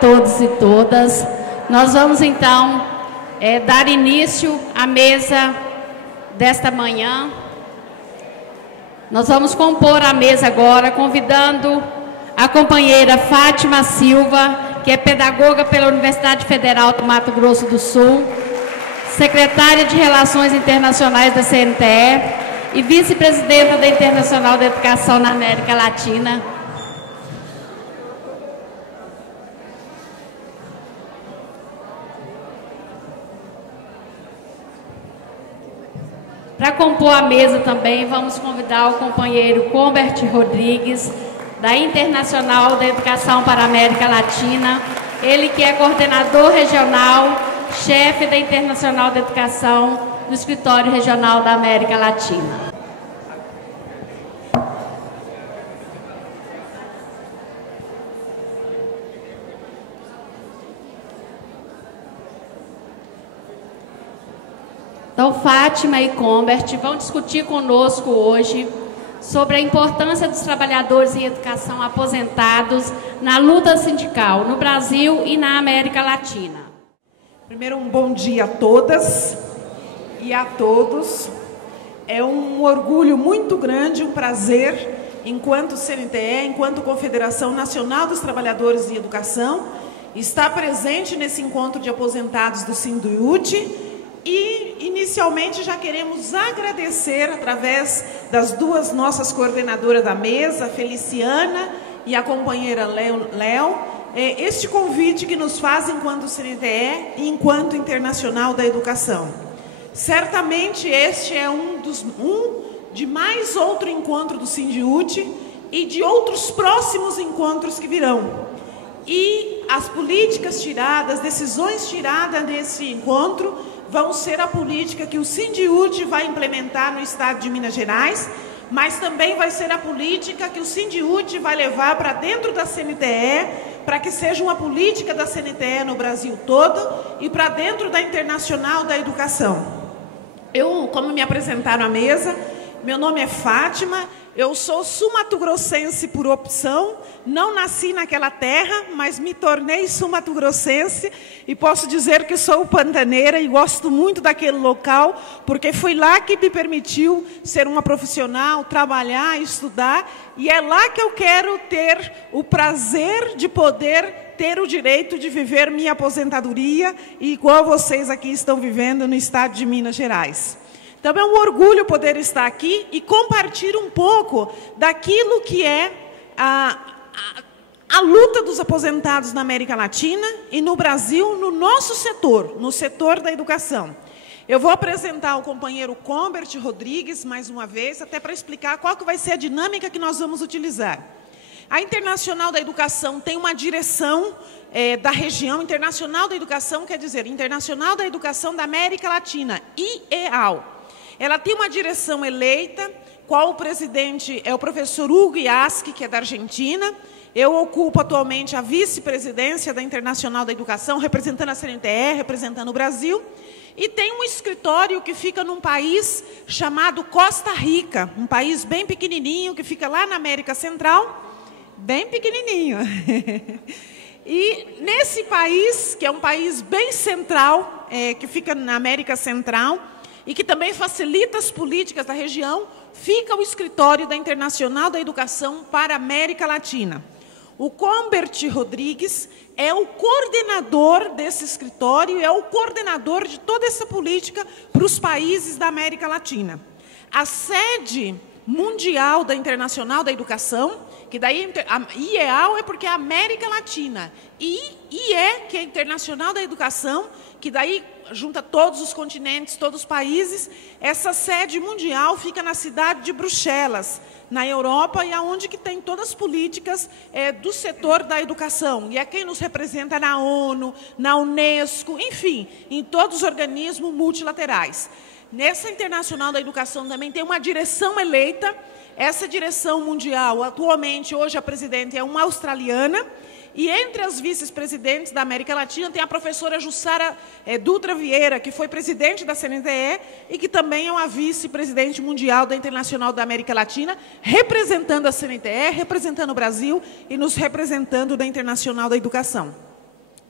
todos e todas. Nós vamos, então, dar início à mesa desta manhã. Nós vamos compor a mesa agora, convidando a companheira Fátima Silva, que é pedagoga pela Universidade Federal do Mato Grosso do Sul, secretária de Relações Internacionais da CNTE e vice-presidenta da Internacional da Educação na América Latina. Para compor a mesa também, vamos convidar o companheiro Combert Rodrigues, da Internacional da Educação para a América Latina, ele que é coordenador regional, chefe da Internacional da Educação do Escritório Regional da América Latina. Então, Fátima e Combert vão discutir conosco hoje sobre a importância dos trabalhadores em educação aposentados na luta sindical no Brasil e na América Latina. Primeiro, um bom dia a todas e a todos. É um orgulho muito grande, um prazer, enquanto CNTE, enquanto Confederação Nacional dos Trabalhadores em Educação, estar presente nesse encontro de aposentados do Sindiúti. E, inicialmente, já queremos agradecer, através das duas nossas coordenadoras da mesa, a Feliciana e a companheira Léo, este convite que nos faz enquanto CNTE e enquanto Internacional da Educação. Certamente, este é um de mais outro encontro do Sindiúti e de outros próximos encontros que virão. E as políticas tiradas, as decisões tiradas nesse encontro vão ser a política que o Sindiúti vai implementar no estado de Minas Gerais, mas também vai ser a política que o Sindiúti vai levar para dentro da CNTE, para que seja uma política da CNTE no Brasil todo e para dentro da Internacional da Educação. Como me apresentaram à mesa, meu nome é Fátima, eu sou sul-mato-grossense por opção, não nasci naquela terra, mas me tornei sul-mato-grossense e posso dizer que sou pantaneira e gosto muito daquele local, porque foi lá que me permitiu ser uma profissional, trabalhar, estudar, e é lá que eu quero ter o prazer de poder ter o direito de viver minha aposentadoria, igual vocês aqui estão vivendo no estado de Minas Gerais. Então, é um orgulho poder estar aqui e compartilhar um pouco daquilo que é a luta dos aposentados na América Latina e no Brasil, no nosso setor, no setor da educação. Eu vou apresentar o companheiro Combert Rodrigues, mais uma vez, até para explicar qual que vai ser a dinâmica que nós vamos utilizar. A Internacional da Educação tem uma direção da região. Internacional da Educação quer dizer Internacional da Educação da América Latina, IEAL. Ela tem uma direção eleita, qual o presidente é o professor Hugo Yasky, que é da Argentina. Eu ocupo atualmente a vice-presidência da Internacional da Educação, representando a CNTE, representando o Brasil. E tem um escritório que fica num país chamado Costa Rica, um país bem pequenininho, que fica lá na América Central, bem pequenininho. E nesse país, que é um país bem central, que fica na América Central, e que também facilita as políticas da região, fica o escritório da Internacional da Educação para a América Latina. O Combert Rodrigues é o coordenador desse escritório, é o coordenador de toda essa política para os países da América Latina. A sede mundial da Internacional da Educação, que daí a IEAL é porque é a América Latina, e IE, que é a Internacional da Educação, que daí junta todos os continentes, todos os países. Essa sede mundial fica na cidade de Bruxelas, na Europa, e aonde que tem todas as políticas do setor da educação. E é quem nos representa na ONU, na Unesco, enfim, em todos os organismos multilaterais. Nessa Internacional da Educação também tem uma direção eleita. Essa direção mundial, atualmente, hoje a presidente é uma australiana, e entre as vice-presidentes da América Latina tem a professora Jussara Dutra Vieira, que foi presidente da CNTE e que também é uma vice-presidente mundial da Internacional da América Latina, representando a CNTE, representando o Brasil e nos representando da Internacional da Educação.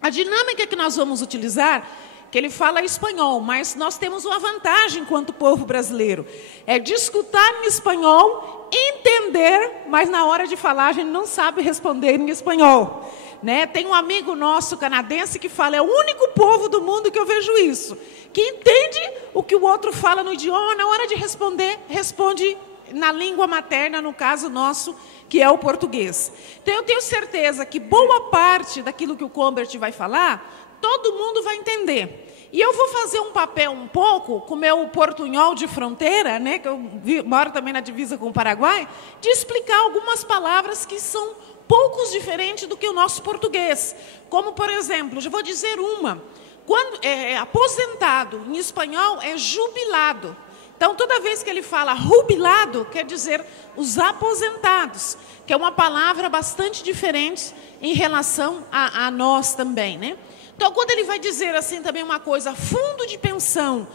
A dinâmica que nós vamos utilizar, que ele fala espanhol, mas nós temos uma vantagem enquanto povo brasileiro, é de escutar em espanhol, entender, mas na hora de falar a gente não sabe responder em espanhol. Né? Tem um amigo nosso canadense que fala, é o único povo do mundo que eu vejo isso, que entende o que o outro fala no idioma, na hora de responder, responde na língua materna, no caso nosso, que é o português. Então eu tenho certeza que boa parte daquilo que o Combert vai falar, todo mundo vai entender. E eu vou fazer um papel um pouco, com o meu portunhol de fronteira, né, que eu moro também na divisa com o Paraguai, de explicar algumas palavras que são poucos diferentes do que o nosso português. Como, por exemplo, já vou dizer uma. Quando aposentado, em espanhol, é jubilado. Então, toda vez que ele fala jubilado, quer dizer os aposentados, que é uma palavra bastante diferente em relação a nós também, né? Então, quando ele vai dizer assim também uma coisa, fundo de pensão,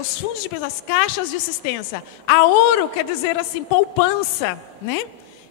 os fundos de pensão, as caixas de assistência, ahorro quer dizer assim, poupança, né?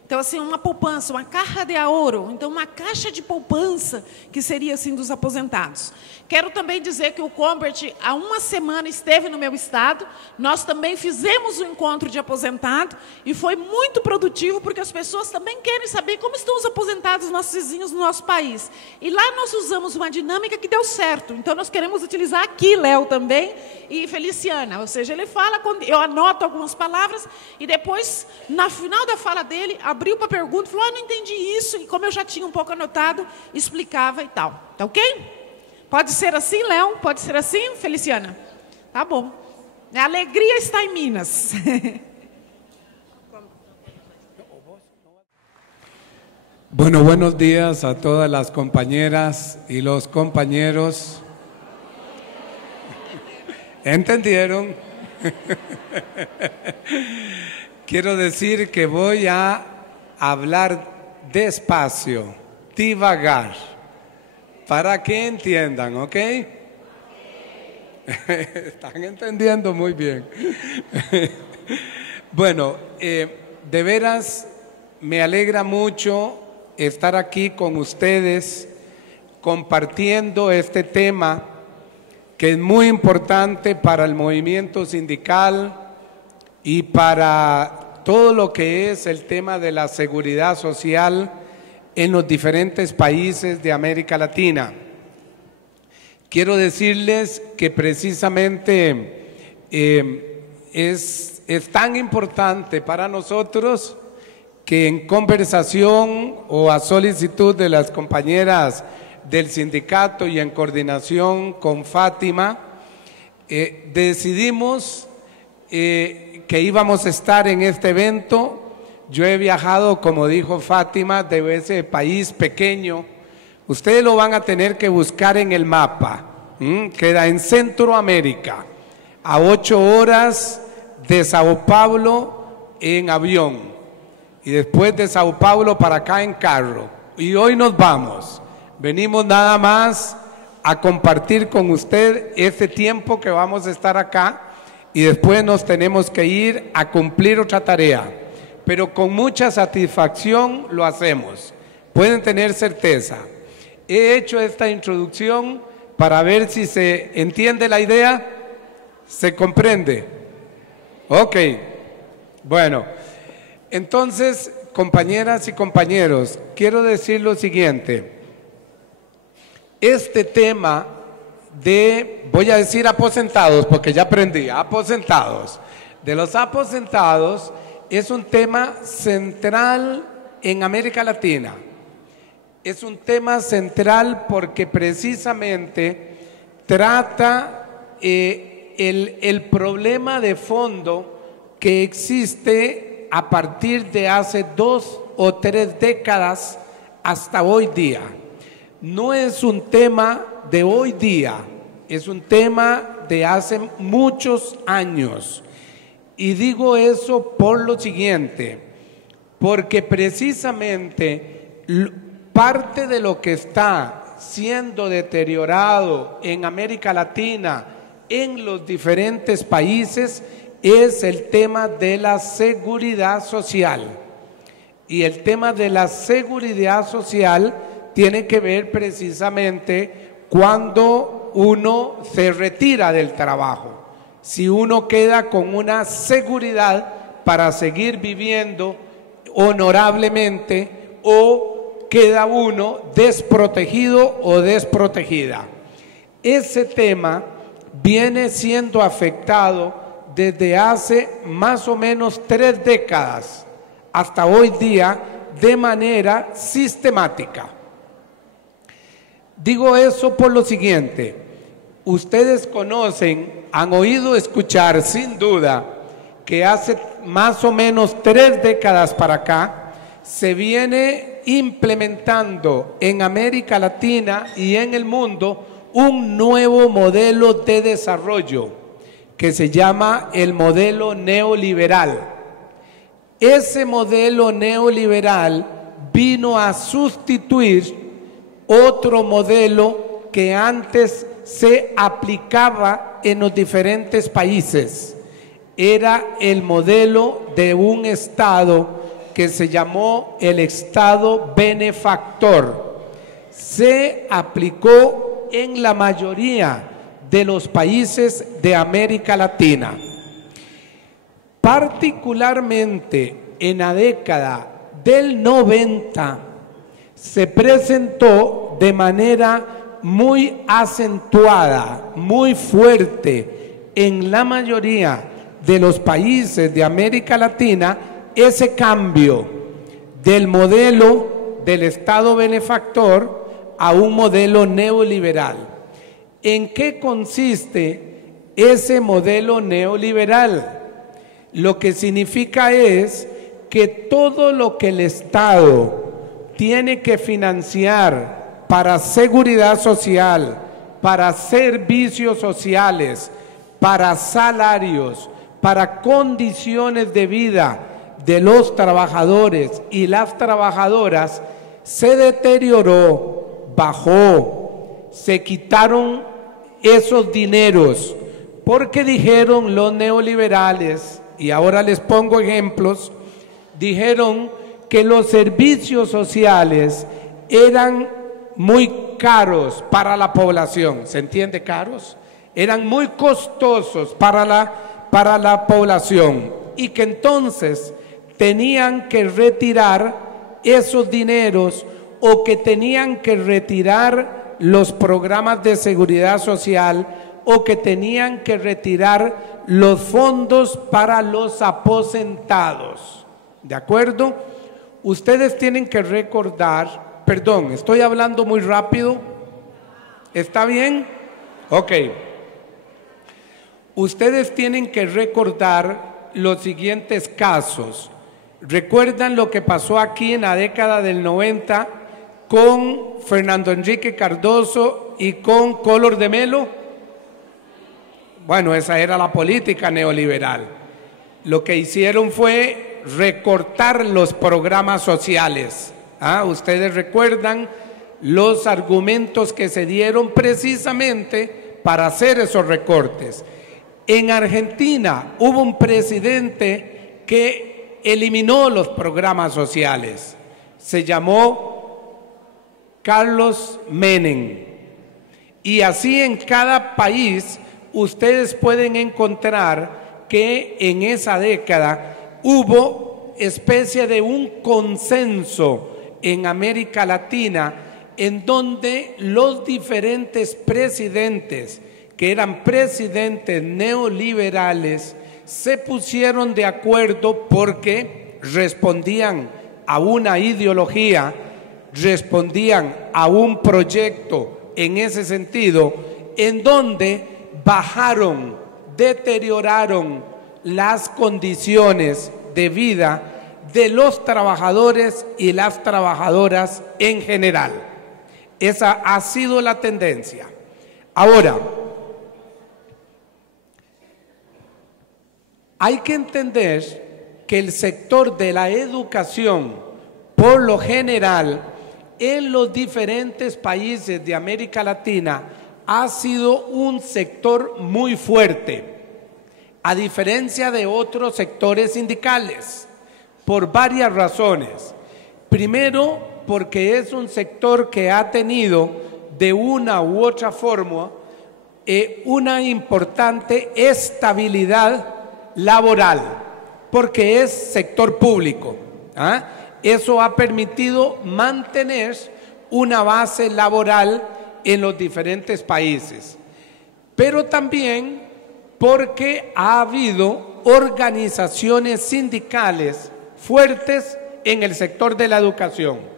Então, assim, uma poupança, uma caja de ahorro, então uma caixa de poupança, que seria assim dos aposentados. Quero também dizer que o Combert, há uma semana, esteve no meu estado, nós também fizemos um encontro de aposentado, e foi muito produtivo, porque as pessoas também querem saber como estão os aposentados, nossos vizinhos no nosso país. E lá nós usamos uma dinâmica que deu certo, então nós queremos utilizar aqui, Léo também, e Feliciana, ou seja, ele fala, eu anoto algumas palavras, e depois, no final da fala dele, abriu para a pergunta, falou, não entendi isso, e como eu já tinha um pouco anotado, explicava e tal. Tá ok? Pode ser assim, Léo? Pode ser assim, Feliciana? Tá bom. A alegria está em Minas. Bueno, buenos días a todas las compañeras y los compañeros. ¿Entendieron? Quiero decir que voy a hablar despacio, divagar, para que entiendan, ¿ok? Están entendiendo muy bien. Bueno, de veras me alegra mucho estar aquí con ustedes compartiendo este tema que es muy importante para el movimiento sindical y para todo lo que es el tema de la seguridad social en los diferentes países de América Latina. Quiero decirles que precisamente es tan importante para nosotros que en conversación o a solicitud de las compañeras del sindicato y en coordinación con Fátima, decidimos que íbamos a estar en este evento. Yo he viajado, como dijo Fátima, de ese país pequeño. Ustedes lo van a tener que buscar en el mapa. Queda en Centroamérica, a 8 horas de Sao Paulo en avión. Y después de Sao Paulo para acá en carro. Y hoy nos vamos. Venimos nada más a compartir con usted este tiempo que vamos a estar acá. Y después nos tenemos que ir a cumplir otra tarea. Pero con mucha satisfacción lo hacemos. Pueden tener certeza. He hecho esta introducción para ver si se entiende la idea. ¿Se comprende? Ok. Bueno, entonces, compañeras y compañeros, quiero decir lo siguiente. Este tema voy a decir aposentados, porque ya aprendí, aposentados. De los aposentados es un tema central en América Latina. Es un tema central porque precisamente trata el problema de fondo que existe a partir de hace 2 o 3 décadas hasta hoy día. No es un tema de hoy día, es un tema de hace muchos años. Y digo eso por lo siguiente, porque precisamente parte de lo que está siendo deteriorado en América Latina, en los diferentes países, es el tema de la seguridad social. Y el tema de la seguridad social tiene que ver precisamente cuando uno se retira del trabajo. Si uno queda con una seguridad para seguir viviendo honorablemente o queda uno desprotegido o desprotegida. Ese tema viene siendo afectado desde hace más o menos 3 décadas hasta hoy día de manera sistemática. Digo eso por lo siguiente: ustedes conocen, han oído escuchar sin duda que hace más o menos 3 décadas para acá se viene implementando en América Latina y en el mundo un nuevo modelo de desarrollo que se llama el modelo neoliberal. Ese modelo neoliberal vino a sustituir otro modelo que antes se aplicaba en los diferentes países. Era el modelo de un Estado que se llamó el Estado benefactor. Se aplicó en la mayoría de los países de América Latina. Particularmente en la década del 90 se presentó de manera muy acentuada, muy fuerte en la mayoría de los países de América Latina ese cambio del modelo del Estado benefactor a un modelo neoliberal. ¿En qué consiste ese modelo neoliberal? Lo que significa es que todo lo que el Estado tiene que financiar para seguridad social, para servicios sociales, para salarios, para condiciones de vida de los trabajadores y las trabajadoras, se deterioró, bajó, se quitaron esos dineros, porque dijeron los neoliberales, y ahora les pongo ejemplos, dijeron que los servicios sociales eran muy caros para la población. ¿Se entiende? Caros. Eran muy costosos para la población, y que entonces tenían que retirar esos dineros, o que tenían que retirar los programas de seguridad social, o que tenían que retirar los fondos para los aposentados. ¿De acuerdo? Ustedes tienen que recordar, perdón, estoy hablando muy rápido, ¿está bien? Ok. Ustedes tienen que recordar los siguientes casos. ¿Recuerdan lo que pasó aquí en la década del 90 con Fernando Enrique Cardoso y con Collor de Mello? Bueno, esa era la política neoliberal. Lo que hicieron fue recortar los programas sociales. Ustedes recuerdan los argumentos que se dieron precisamente para hacer esos recortes. En Argentina hubo un presidente que eliminó los programas sociales. Se llamó Carlos Menem. Y así en cada país ustedes pueden encontrar que en esa década hubo especie de un consenso en América Latina, en donde los diferentes presidentes, que eran presidentes neoliberales, se pusieron de acuerdo porque respondían a una ideología, respondían a un proyecto en ese sentido, en donde bajaron, deterioraron las condiciones de vida de los trabajadores y las trabajadoras en general. Esa ha sido la tendencia. Ahora, hay que entender que el sector de la educación, por lo general, en los diferentes países de América Latina, ha sido un sector muy fuerte, a diferencia de otros sectores sindicales, por varias razones. Primero, porque es un sector que ha tenido de una u otra forma una importante estabilidad laboral, porque es sector público. Eso ha permitido mantener una base laboral en los diferentes países, pero también porque ha habido organizaciones sindicales fuertes en el sector de la educación.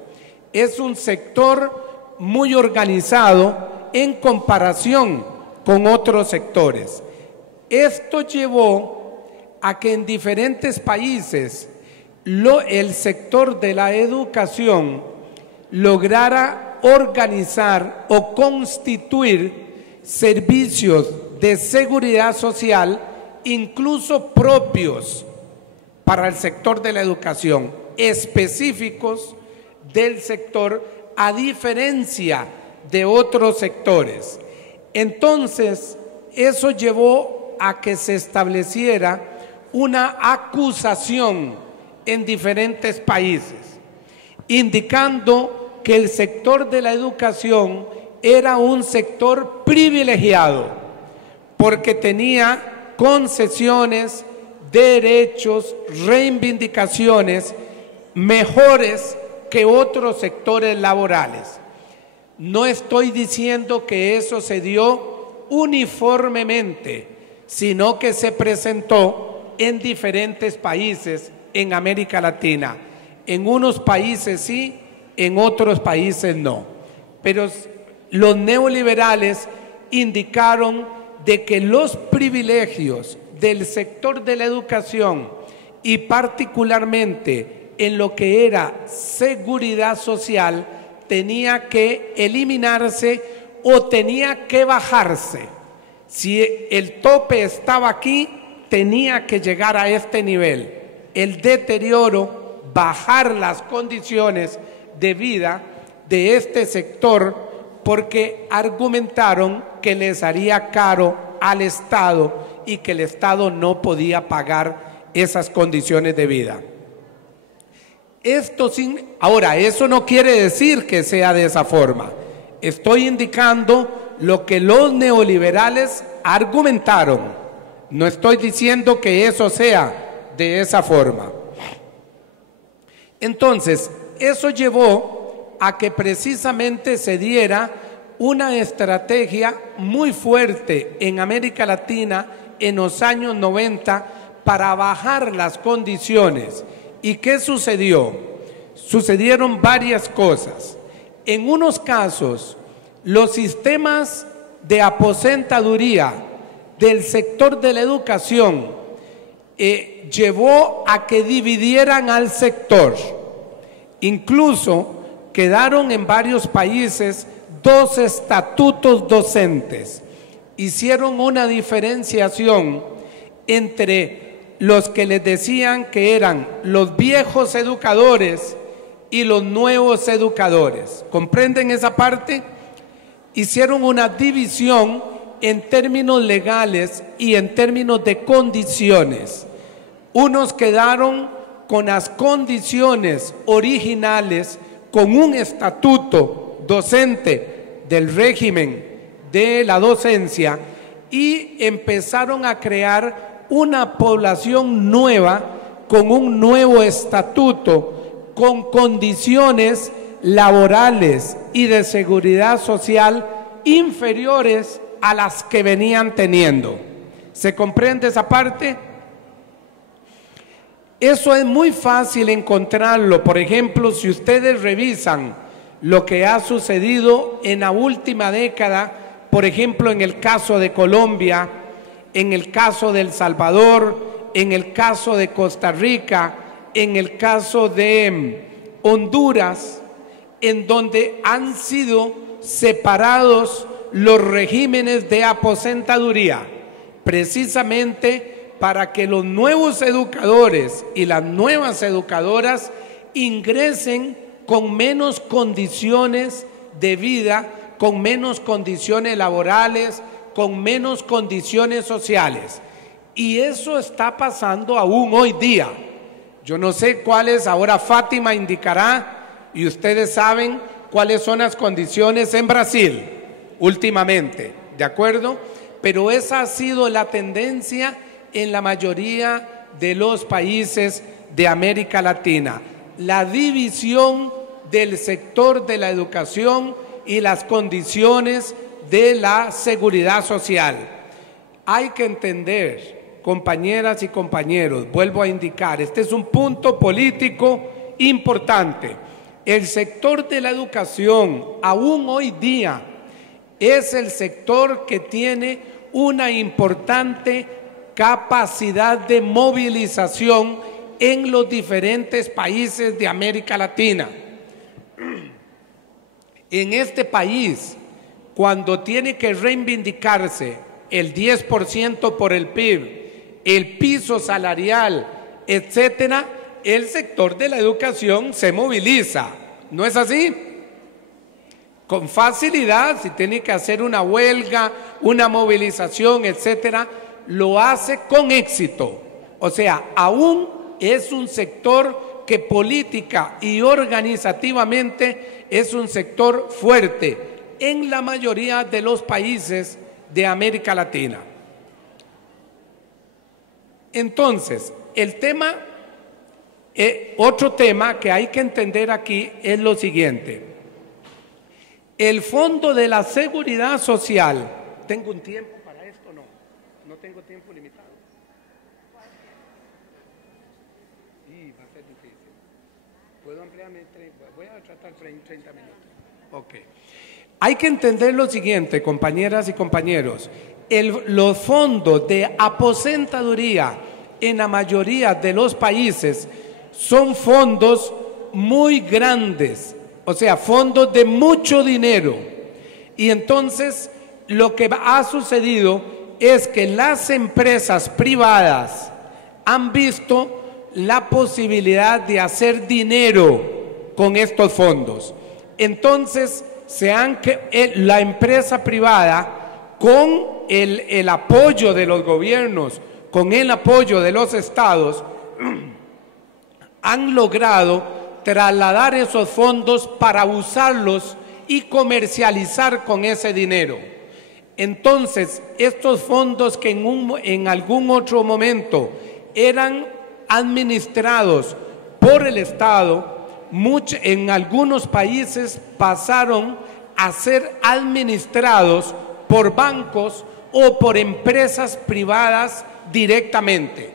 Es un sector muy organizado en comparación con otros sectores. Esto llevó a que en diferentes países el sector de la educación lograra organizar o constituir servicios de seguridad social, incluso propios para el sector de la educación, específicos del sector, a diferencia de otros sectores. Entonces, eso llevó a que se estableciera una acusación en diferentes países, indicando que el sector de la educación era un sector privilegiado, porque tenía concesiones, derechos, reivindicaciones mejores que otros sectores laborales. No estoy diciendo que eso se dio uniformemente, sino que se presentó en diferentes países en América Latina. En unos países sí, en otros países no. Pero los neoliberales indicaron de que los privilegios del sector de la educación y particularmente en lo que era seguridad social tenía que eliminarse o tenía que bajarse. Si el tope estaba aquí, tenía que llegar a este nivel. El deterioro, bajar las condiciones de vida de este sector, porque argumentaron que les haría caro al Estado y que el Estado no podía pagar esas condiciones de vida. Ahora, eso no quiere decir que sea de esa forma. Estoy indicando lo que los neoliberales argumentaron. No estoy diciendo que eso sea de esa forma. Entonces, eso llevó a que precisamente se diera una estrategia muy fuerte en América Latina en los años 90 para bajar las condiciones. ¿Y qué sucedió? Sucedieron varias cosas. En unos casos, los sistemas de aposentaduría del sector de la educación llevó a que dividieran al sector. Incluso quedaron en varios países 2 estatutos docentes. Hicieron una diferenciación entre los que les decían que eran los viejos educadores y los nuevos educadores. ¿Comprenden esa parte? Hicieron una división en términos legales y en términos de condiciones. Unos quedaron con las condiciones originales, con un estatuto docente del régimen de la docencia, y empezaron a crear una población nueva con un nuevo estatuto, con condiciones laborales y de seguridad social inferiores a las que venían teniendo. ¿Se comprende esa parte? Eso es muy fácil encontrarlo. Por ejemplo, si ustedes revisan lo que ha sucedido en la última década, por ejemplo, en el caso de Colombia, en el caso de El Salvador, en el caso de Costa Rica, en el caso de Honduras, en donde han sido separados los regímenes de aposentaduría, precisamente para que los nuevos educadores y las nuevas educadoras ingresen con menos condiciones de vida, con menos condiciones laborales, con menos condiciones sociales. Y eso está pasando aún hoy día. Yo no sé cuáles, ahora Fátima indicará Y ustedes saben cuáles son las condiciones en Brasil últimamente, ¿de acuerdo? Pero esa ha sido la tendencia en la mayoría de los países de América Latina. La división del sector de la educación y las condiciones de la seguridad social. Hay que entender, compañeras y compañeros, vuelvo a indicar, este es un punto político importante. El sector de la educación, aún hoy día, es el sector que tiene una importante capacidad de movilización en los diferentes países de América Latina. En este país, cuando tiene que reivindicarse el 10% por el PIB, el piso salarial, etcétera, el sector de la educación se moviliza. ¿No es así? Con facilidad, si tiene que hacer una huelga, una movilización, etcétera, lo hace con éxito. O sea, aún es un sector que política y organizativamente es un sector fuerte en la mayoría de los países de América Latina. Entonces, el tema, otro tema que hay que entender aquí es lo siguiente. El Fondo de la Seguridad Social, ¿tengo un tiempo para esto? No, no tengo tiempo limitado. Y va a ser difícil. ¿Puedo ampliarme? Voy a tratar 30 minutos. Ok. Hay que entender lo siguiente, compañeras y compañeros. Los fondos de aposentadoría en la mayoría de los países son fondos muy grandes, o sea, fondos de mucho dinero. Y entonces lo que ha sucedido es que las empresas privadas han visto la posibilidad de hacer dinero con estos fondos. Entonces, la empresa privada, con el apoyo de los gobiernos, con el apoyo de los estados, han logrado trasladar esos fondos para usarlos y comercializar con ese dinero. Entonces, estos fondos que en algún otro momento eran administrados por el Estado, en algunos países pasaron a ser administrados por bancos o por empresas privadas directamente,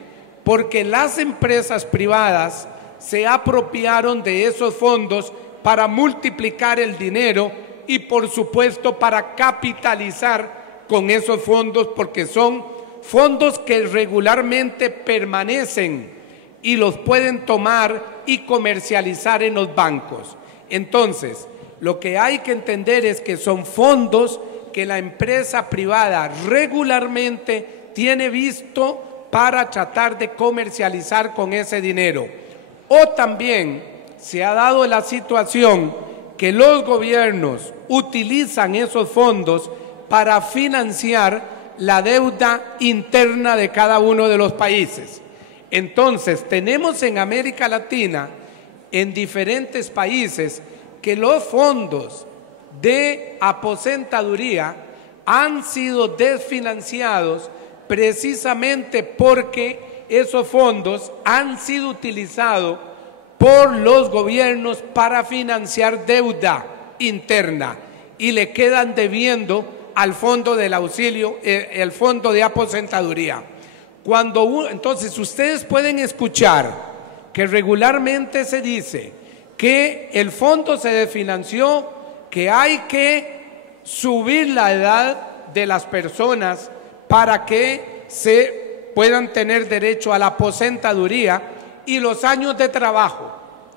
porque las empresas privadas se apropiaron de esos fondos para multiplicar el dinero y, por supuesto, para capitalizar con esos fondos, porque son fondos que regularmente permanecen y los pueden tomar y comercializar en los bancos. Entonces, lo que hay que entender es que son fondos que la empresa privada regularmente tiene visto para tratar de comercializar con ese dinero. O también se ha dado la situación que los gobiernos utilizan esos fondos para financiar la deuda interna de cada uno de los países. Entonces, tenemos en América Latina, en diferentes países, que los fondos de aposentadoría han sido desfinanciados precisamente porque esos fondos han sido utilizados por los gobiernos para financiar deuda interna y le quedan debiendo al fondo del auxilio, el fondo de aposentadoría. Entonces, ustedes pueden escuchar que regularmente se dice que el fondo se desfinanció, que hay que subir la edad de las personas para que se puedan tener derecho a la aposentadoría y los años de trabajo,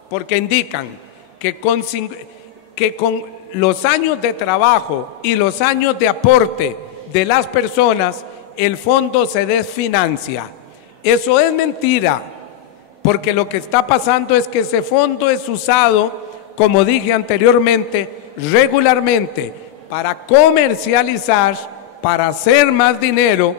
porque indican que con los años de trabajo y los años de aporte de las personas, el fondo se desfinancia. Eso es mentira, porque lo que está pasando es que ese fondo es usado, como dije anteriormente, regularmente para comercializar, para hacer más dinero,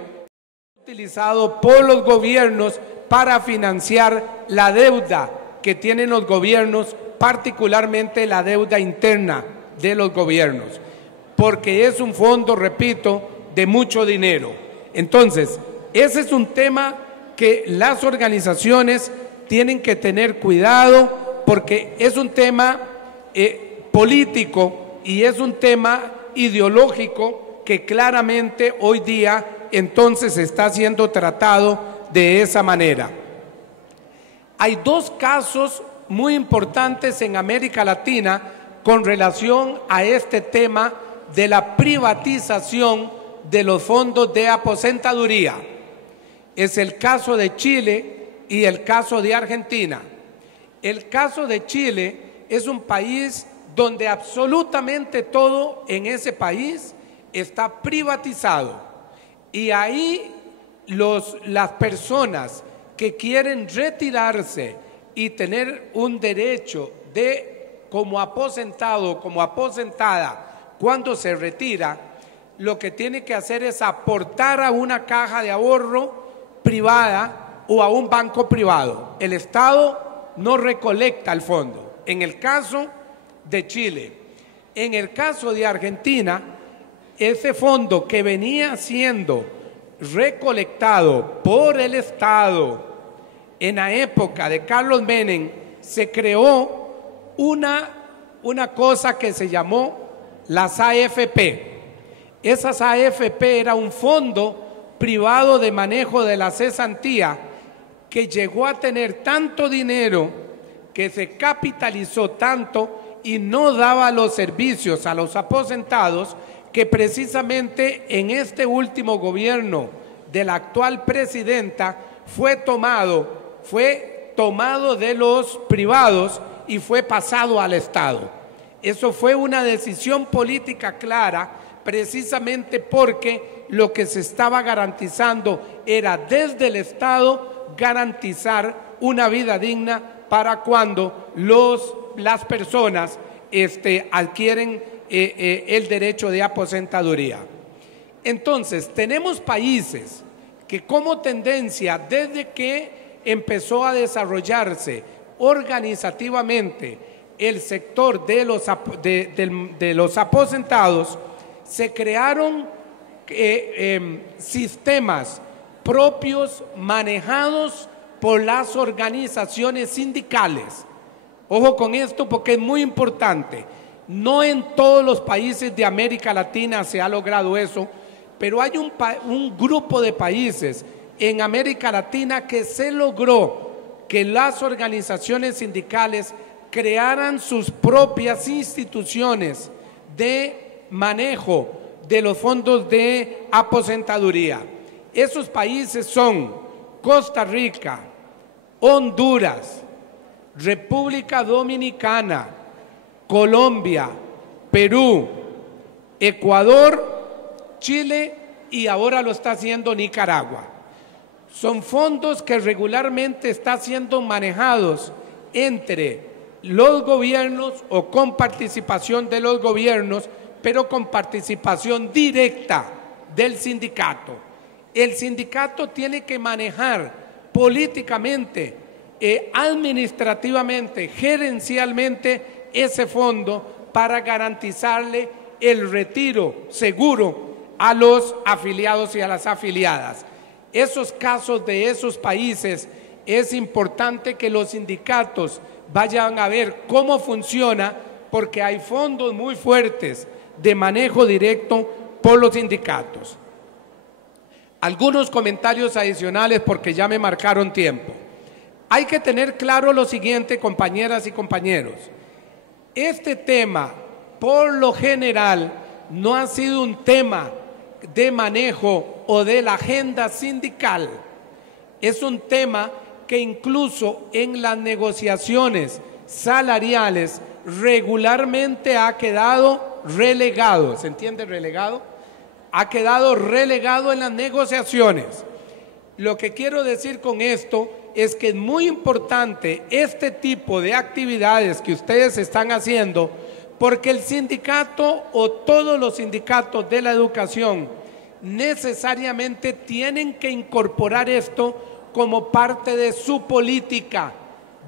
utilizado por los gobiernos para financiar la deuda que tienen los gobiernos particularmente la deuda interna de los gobiernos, porque es un fondo, repito, de mucho dinero. Entonces, ese es un tema que las organizaciones tienen que tener cuidado, porque es un tema político y es un tema ideológico que claramente hoy día entonces está siendo tratado de esa manera. Hay dos casos muy importantes en América Latina con relación a este tema de la privatización de los fondos de aposentaduría. Es el caso de Chile y el caso de Argentina. El caso de Chile es un país donde absolutamente todo en ese país está privatizado, y ahí las personas que quieren retirarse y tener un derecho como aposentado, como aposentada, cuando se retira, lo que tiene que hacer es aportar a una caja de ahorro privada o a un banco privado. El Estado no recolecta el fondo. En el caso de Chile. En el caso de Argentina, ese fondo que venía siendo recolectado por el Estado en la época de Carlos Menem, se creó una cosa que se llamó las AFP. Esas AFP era un fondo privado de manejo de la cesantía que llegó a tener tanto dinero, que se capitalizó tanto y no daba los servicios a los aposentados, que precisamente en este último gobierno de la actual presidenta fue tomado de los privados y fue pasado al Estado. Eso fue una decisión política clara, precisamente porque lo que se estaba garantizando era desde el Estado garantizar una vida digna para cuando las personas adquieren el derecho de aposentaduría. Entonces, tenemos países que como tendencia, desde que empezó a desarrollarse organizativamente el sector de los aposentados, se crearon sistemas propios manejados por las organizaciones sindicales. Ojo con esto, porque es muy importante. No en todos los países de América Latina se ha logrado eso, pero hay un grupo de países en América Latina que se logró que las organizaciones sindicales crearan sus propias instituciones de manejo de los fondos de aposentaduría. Esos países son Costa Rica, Honduras, República Dominicana, Colombia, Perú, Ecuador, Chile y ahora lo está haciendo Nicaragua. Son fondos que regularmente están siendo manejados entre los gobiernos o con participación de los gobiernos, pero con participación directa del sindicato. El sindicato tiene que manejar políticamente, administrativamente, gerencialmente ese fondo para garantizarle el retiro seguro a los afiliados y a las afiliadas. Esos casos de esos países es importante que los sindicatos vayan a ver cómo funciona, porque hay fondos muy fuertes de manejo directo por los sindicatos. Algunos comentarios adicionales porque ya me marcaron tiempo. Hay que tener claro lo siguiente, compañeras y compañeros. Este tema, por lo general, no ha sido un tema de manejo o de la agenda sindical. Es un tema que incluso en las negociaciones salariales regularmente ha quedado relegado. ¿Se entiende relegado? Ha quedado relegado en las negociaciones. Lo que quiero decir con esto es que es muy importante este tipo de actividades que ustedes están haciendo, porque el sindicato o todos los sindicatos de la educación necesariamente tienen que incorporar esto como parte de su política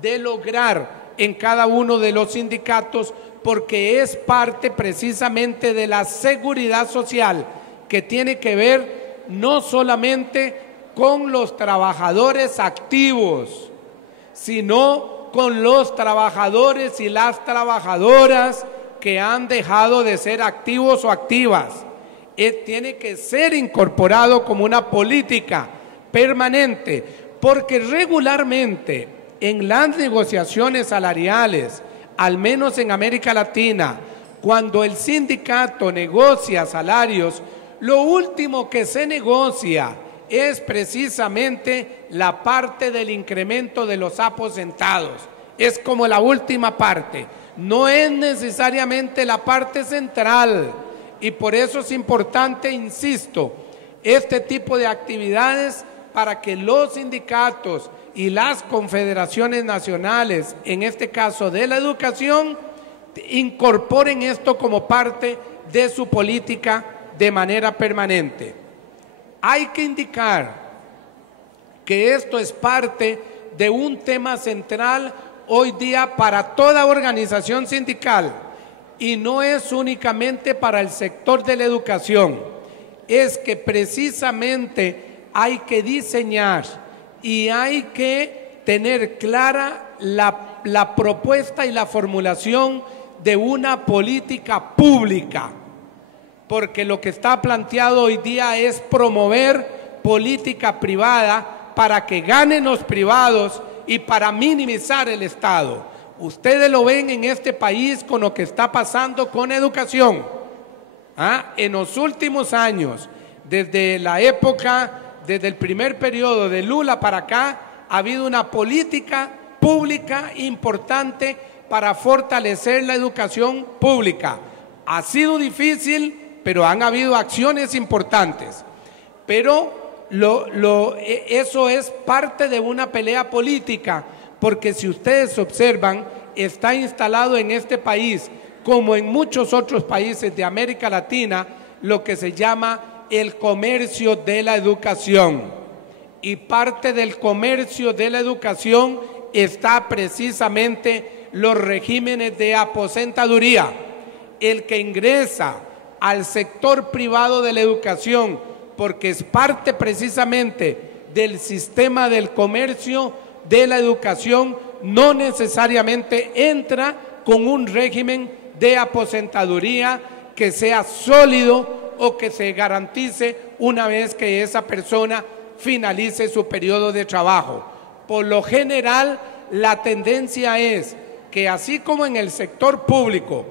de lograr en cada uno de los sindicatos, porque es parte precisamente de la seguridad social, que tiene que ver no solamente con los trabajadores activos, sino con los trabajadores y las trabajadoras que han dejado de ser activos o activas. Tiene que ser incorporado como una política permanente, porque regularmente en las negociaciones salariales, al menos en América Latina, cuando el sindicato negocia salarios, lo último que se negocia es precisamente la parte del incremento de los aposentados. Es como la última parte, no es necesariamente la parte central, y por eso es importante, insisto, este tipo de actividades para que los sindicatos y las confederaciones nacionales, en este caso de la educación, incorporen esto como parte de su política de manera permanente. Hay que indicar que esto es parte de un tema central hoy día para toda organización sindical, y no es únicamente para el sector de la educación. Es que precisamente hay que diseñar y hay que tener clara la propuesta y la formulación de una política pública, porque lo que está planteado hoy día es promover política privada para que ganen los privados y para minimizar el Estado. Ustedes lo ven en este país con lo que está pasando con educación. En los últimos años, desde el primer periodo de Lula para acá, ha habido una política pública importante para fortalecer la educación pública. Ha sido difícil, pero han habido acciones importantes. Pero eso es parte de una pelea política, porque si ustedes observan, está instalado en este país, como en muchos otros países de América Latina, lo que se llama el comercio de la educación. Y parte del comercio de la educación está precisamente los regímenes de aposentaduría. El que ingresa al sector privado de la educación, porque es parte precisamente del sistema del comercio de la educación, no necesariamente entra con un régimen de aposentaduría que sea sólido o que se garantice una vez que esa persona finalice su periodo de trabajo. Por lo general, la tendencia es que así como en el sector público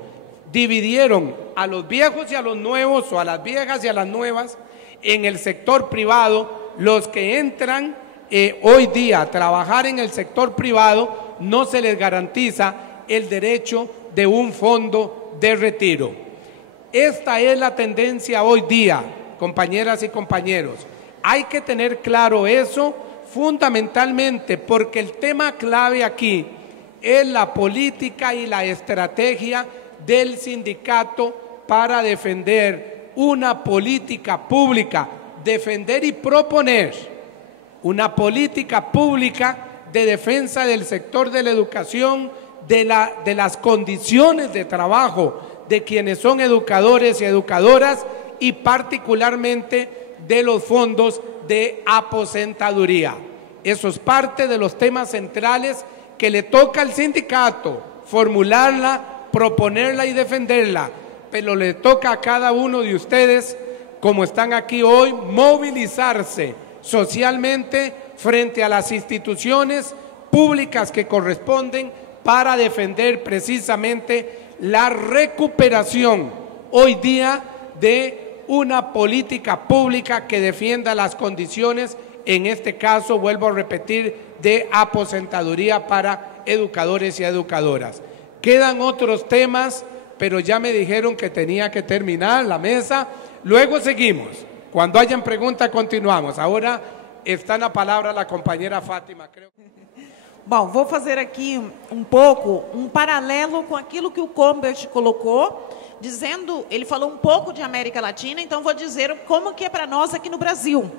dividieron a los viejos y a los nuevos, o a las viejas y a las nuevas, en el sector privado, los que entran hoy día a trabajar en el sector privado no se les garantiza el derecho de un fondo de retiro. Esta es la tendencia hoy día, compañeras y compañeros. Hay que tener claro eso fundamentalmente, porque el tema clave aquí es la política y la estrategia del sindicato para defender una política pública, defender y proponer una política pública de defensa del sector de la educación, de las condiciones de trabajo de quienes son educadores y educadoras, y particularmente de los fondos de aposentaduría. Eso es parte de los temas centrales que le toca al sindicato formularla, proponerla y defenderla, pero le toca a cada uno de ustedes, como están aquí hoy, movilizarse socialmente frente a las instituciones públicas que corresponden para defender precisamente la recuperación hoy día de una política pública que defienda las condiciones, en este caso, vuelvo a repetir, de aposentaduría para educadores y educadoras. Quedan otros temas, pero ya me dijeron que tenía que terminar la mesa. Luego seguimos. Cuando hayan preguntas, continuamos. Agora está na palavra a compañera Fátima. Bom, vou fazer aqui pouco um paralelo com aquilo que o Combert colocou, dizendo, ele falou um pouco de América Latina, então vou dizer como que é para nós aqui no Brasil.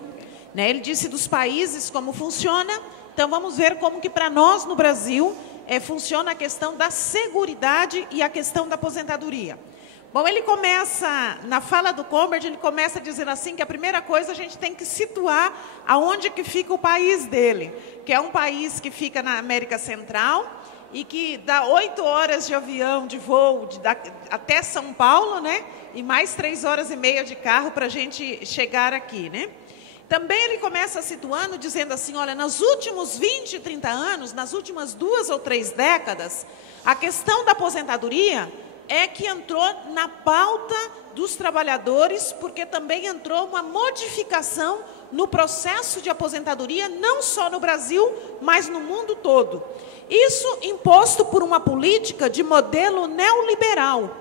Ele disse dos países como funciona, então vamos ver como que para nós no Brasil funciona a questão da seguridade e a questão da aposentadoria. Bom, ele começa, na fala do Combert, ele começa dizendo assim que a primeira coisa a gente tem que situar aonde que fica o país dele, que é um país que fica na América Central e que dá 8 horas de avião de voo até São Paulo, né? E mais 3 horas e meia de carro para a gente chegar aqui, né? Também ele começa situando, dizendo assim, olha, nos últimos 20, 30 anos, nas últimas 2 ou 3 décadas, a questão da aposentadoria é que entrou na pauta dos trabalhadores, porque também entrou uma modificação no processo de aposentadoria, não só no Brasil, mas no mundo todo. Isso imposto por uma política de modelo neoliberal.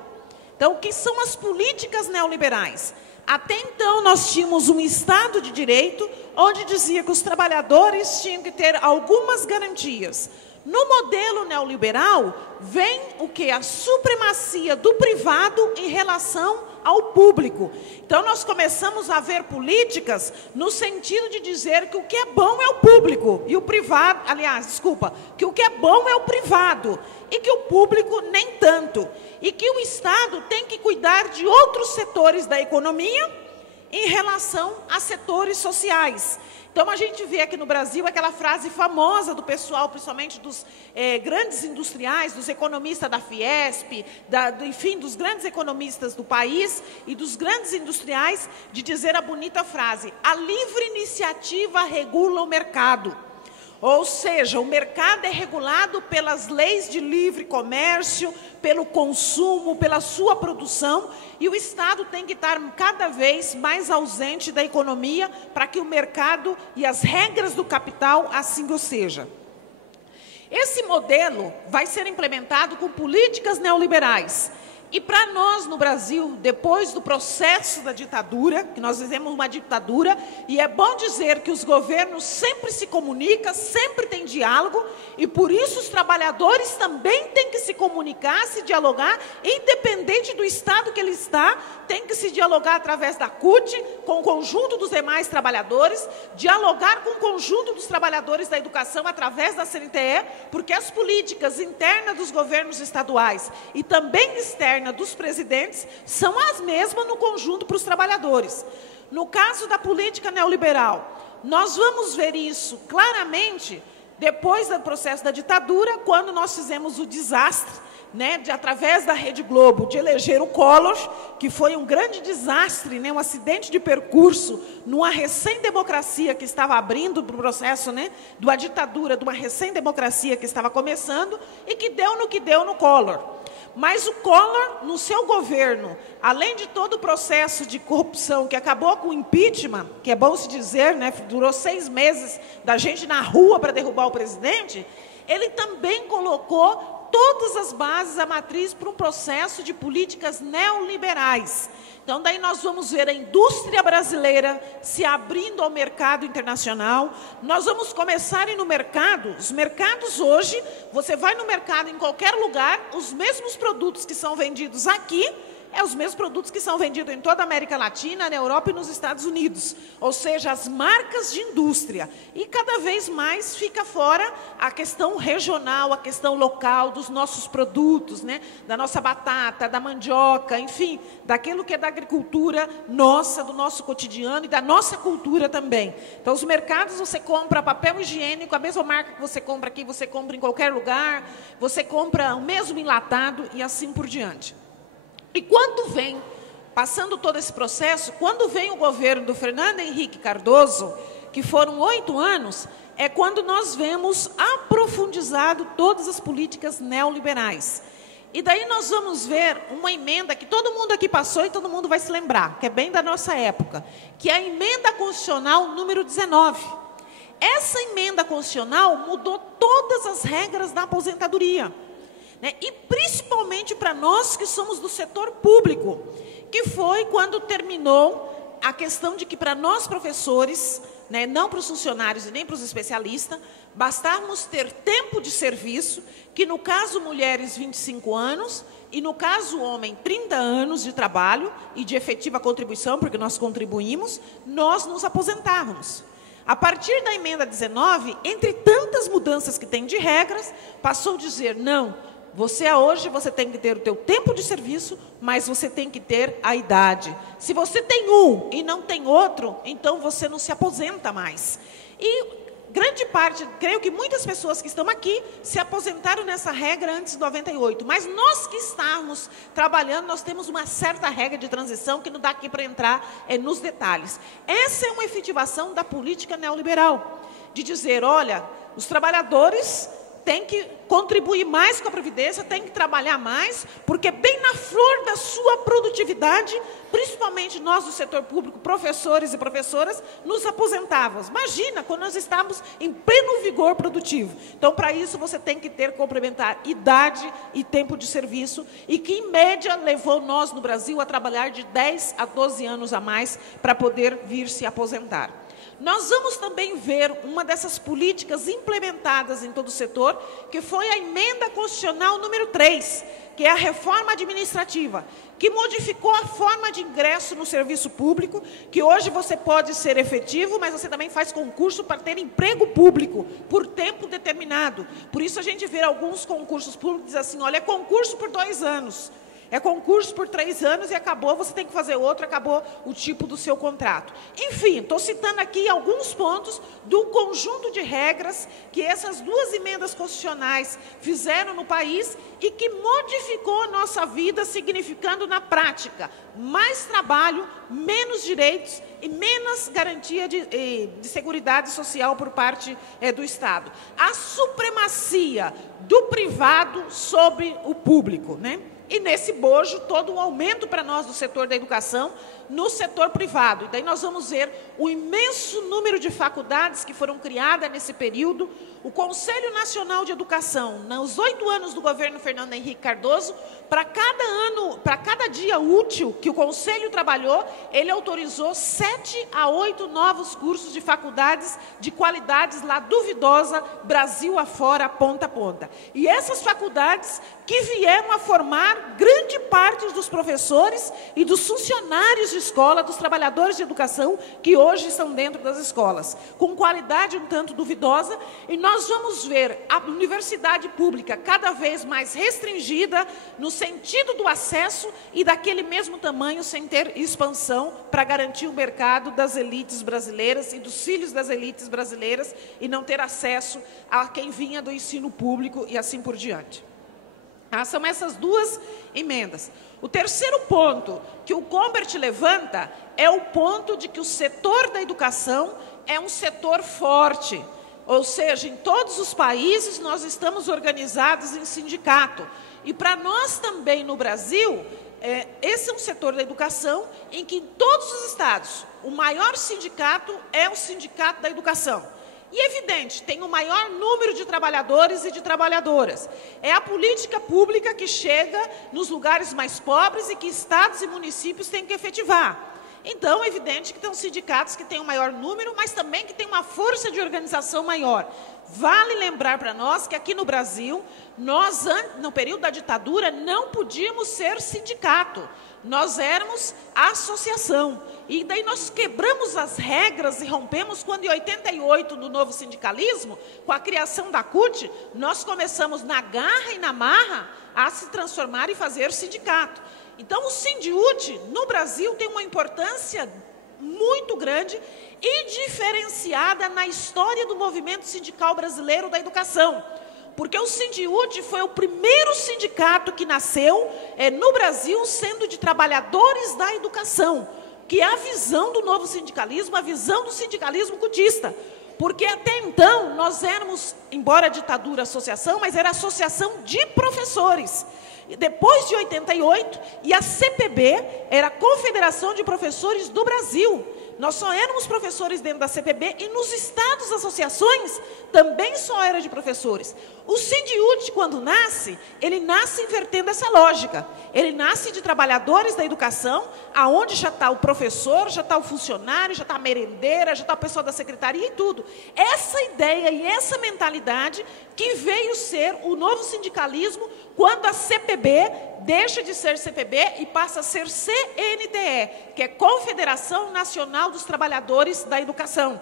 Então, o que são as políticas neoliberais? Até então, nós tínhamos um Estado de Direito, onde dizia que os trabalhadores tinham que ter algumas garantias. No modelo neoliberal, vem o quê? A supremacia do privado em relação ao público. Então, nós começamos a ver políticas no sentido de dizer que o que é bom é o público, e o privado, aliás, desculpa, que o que é bom é o privado, e que o público nem tanto. E que o Estado tem que cuidar de outros setores da economia em relação a setores sociais. Então, a gente vê aqui no Brasil aquela frase famosa do pessoal, principalmente dos grandes industriais, dos economistas da Fiesp, enfim, dos grandes economistas do país e dos grandes industriais, de dizer a bonita frase: a livre iniciativa regula o mercado. Ou seja, o mercado é regulado pelas leis de livre comércio, pelo consumo, pela sua produção, e o Estado tem que estar cada vez mais ausente da economia para que o mercado e as regras do capital assim o seja. Esse modelo vai ser implementado com políticas neoliberais. E para nós, no Brasil, depois do processo da ditadura, que nós vivemos uma ditadura, e é bom dizer que os governos sempre se comunicam, sempre tem diálogo, e por isso os trabalhadores também têm que se comunicar, se dialogar, independente do estado que ele está, tem que se dialogar através da CUT, com o conjunto dos demais trabalhadores, dialogar com o conjunto dos trabalhadores da educação através da CNTE, porque as políticas internas dos governos estaduais e também externas dos presidentes são as mesmas no conjunto para os trabalhadores. No caso da política neoliberal, nós vamos ver isso claramente depois do processo da ditadura, quando nós fizemos o desastre, né, através da Rede Globo, de eleger o Collor, que foi um grande desastre, né, um acidente de percurso numa recém-democracia que estava abrindo para o processo, né, de uma ditadura, de uma recém-democracia que estava começando, e que deu no que deu no Collor. Mas o Collor, no seu governo, além de todo o processo de corrupção que acabou com o impeachment, que é bom se dizer, né, durou 6 meses da gente na rua para derrubar o presidente, ele também colocou todas as bases, a matriz para um processo de políticas neoliberais. Então, daí nós vamos ver a indústria brasileira se abrindo ao mercado internacional. Nós vamos começar a ir no mercado. Os mercados hoje, você vai no mercado em qualquer lugar, os mesmos produtos que são vendidos aqui, os mesmos produtos que são vendidos em toda a América Latina, na Europa e nos Estados Unidos. Ou seja, as marcas de indústria. E cada vez mais fica fora a questão regional, a questão local dos nossos produtos, né? Da nossa batata, da mandioca, enfim, daquilo que é da agricultura nossa, do nosso cotidiano e da nossa cultura também. Então, os mercados, você compra papel higiênico, a mesma marca que você compra aqui, você compra em qualquer lugar, você compra o mesmo enlatado e assim por diante. E quando vem, passando todo esse processo, quando vem o governo do Fernando Henrique Cardoso, que foram 8 anos, é quando nós vemos aprofundizado todas as políticas neoliberais. E daí nós vamos ver uma emenda que todo mundo aqui passou e todo mundo vai se lembrar, que é bem da nossa época, que é a emenda constitucional número 19. Essa emenda constitucional mudou todas as regras da aposentadoria. Né? E principalmente para nós que somos do setor público, que foi quando terminou a questão de que para nós professores, né, não para os funcionários e nem para os especialistas, bastávamos ter tempo de serviço, que no caso mulheres 25 anos e no caso homem 30 anos de trabalho e de efetiva contribuição, porque nós contribuímos, nós nos aposentávamos. A partir da emenda 19, entre tantas mudanças que tem de regras, passou a dizer, não, hoje você tem que ter o teu tempo de serviço, mas você tem que ter a idade. Se você tem um e não tem outro, então você não se aposenta mais. E grande parte, creio que muitas pessoas que estão aqui se aposentaram nessa regra antes de 98. Mas nós que estamos trabalhando, nós temos uma certa regra de transição que não dá aqui para entrar nos detalhes. Essa é uma efetivação da política neoliberal, de dizer, olha, os trabalhadores têm que contribuir mais com a Previdência, têm que trabalhar mais, porque bem na flor da sua produtividade, principalmente nós do setor público, professores e professoras, nos aposentávamos. Imagina, quando nós estávamos em pleno vigor produtivo. Então, para isso, você tem que ter complementar idade e tempo de serviço, e que, em média, levou nós, no Brasil, a trabalhar de 10 a 12 anos a mais para poder vir se aposentar. Nós vamos também ver uma dessas políticas implementadas em todo o setor, que foi a emenda constitucional número 3, que é a reforma administrativa, que modificou a forma de ingresso no serviço público, que hoje você pode ser efetivo, mas você também faz concurso para ter emprego público, por tempo determinado. Por isso a gente vê alguns concursos públicos diz assim, olha, é concurso por 2 anos. É concurso por 3 anos e acabou, você tem que fazer outro, acabou o tipo do seu contrato. Enfim, estou citando aqui alguns pontos do conjunto de regras que essas 2 emendas constitucionais fizeram no país e que modificou a nossa vida, significando na prática mais trabalho, menos direitos e menos garantia de seguridade social por parte do Estado. A supremacia do privado sobre o público, né? E nesse bojo, todo um aumento para nós do setor da educação, no setor privado. E daí nós vamos ver o imenso número de faculdades que foram criadas nesse período. O Conselho Nacional de Educação, nos 8 anos do governo Fernando Henrique Cardoso, para cada dia útil que o Conselho trabalhou, ele autorizou 7 a 8 novos cursos de faculdades de qualidades lá duvidosa, Brasil afora, ponta a ponta. E essas faculdades que vieram a formar grande parte dos professores e dos funcionários de escola, dos trabalhadores de educação, que hoje estão dentro das escolas, com qualidade um tanto duvidosa, e nós vamos ver a universidade pública cada vez mais restringida no sentido do acesso e daquele mesmo tamanho sem ter expansão para garantir o mercado das elites brasileiras e dos filhos das elites brasileiras e não ter acesso a quem vinha do ensino público e assim por diante. São essas 2 emendas. O terceiro ponto que o Combert levanta é o ponto de que o setor da educação é um setor forte. Ou seja, em todos os países nós estamos organizados em sindicato. E para nós também no Brasil, esse é um setor da educação em que em todos os estados o maior sindicato é o sindicato da educação. E, evidente, tem o maior número de trabalhadores e de trabalhadoras. É a política pública que chega nos lugares mais pobres e que estados e municípios têm que efetivar. Então, é evidente que tem sindicatos que têm um maior número, mas também que têm uma força de organização maior. Vale lembrar para nós que aqui no Brasil, nós, no período da ditadura, não podíamos ser sindicato. Nós éramos associação. E daí nós quebramos as regras e rompemos quando, em 88, no novo sindicalismo, com a criação da CUT, nós começamos na garra e na marra a se transformar e fazer sindicato. Então, o Sindiúte, no Brasil, tem uma importância muito grande e diferenciada na história do movimento sindical brasileiro da educação. Porque o Sindiúte foi o primeiro sindicato que nasceu no Brasil sendo de trabalhadores da educação, que é a visão do novo sindicalismo, a visão do sindicalismo cutista. Porque até então nós éramos, embora ditadura associação, mas era associação de professores. Depois de 88, e a CPB era a Confederação de Professores do Brasil. Nós só éramos professores dentro da CPB e nos estados, as associações, também só era de professores. O Sindiúte, quando nasce, ele nasce invertendo essa lógica. Ele nasce de trabalhadores da educação, aonde já está o professor, já está o funcionário, já está a merendeira, já está a pessoa da secretaria e tudo. Essa ideia e essa mentalidade que veio ser o novo sindicalismo quando a CPB deixa de ser CPB e passa a ser CNTE, que é Confederação Nacional dos Trabalhadores da Educação.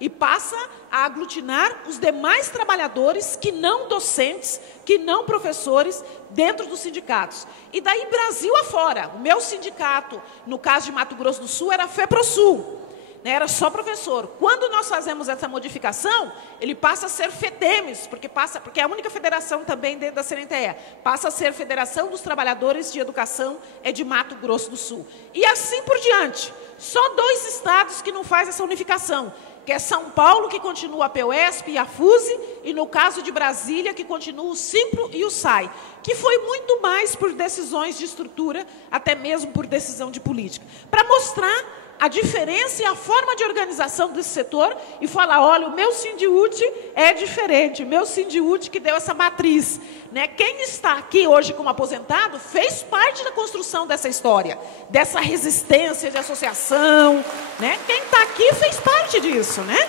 e passa a aglutinar os demais trabalhadores que não docentes, que não professores, dentro dos sindicatos. E daí Brasil afora. O meu sindicato, no caso de Mato Grosso do Sul, era a FEPROSUL, né, era só professor. Quando nós fazemos essa modificação, ele passa a ser FETEMES, porque é a única federação também dentro da CNTE, passa a ser Federação dos Trabalhadores de Educação de Mato Grosso do Sul. E assim por diante. Só 2 estados que não fazem essa unificação, que é São Paulo, que continua a PUESP e a FUSE, e no caso de Brasília, que continua o SIMPRO e o SAI, que foi muito mais por decisões de estrutura, até mesmo por decisão de política, para mostrar a diferença e a forma de organização desse setor e falar, olha, o meu Sindiúti é diferente, o meu Sindiúti que deu essa matriz. Né? Quem está aqui hoje como aposentado fez parte da construção dessa história, dessa resistência de associação. Né? Quem está aqui fez parte disso. Né?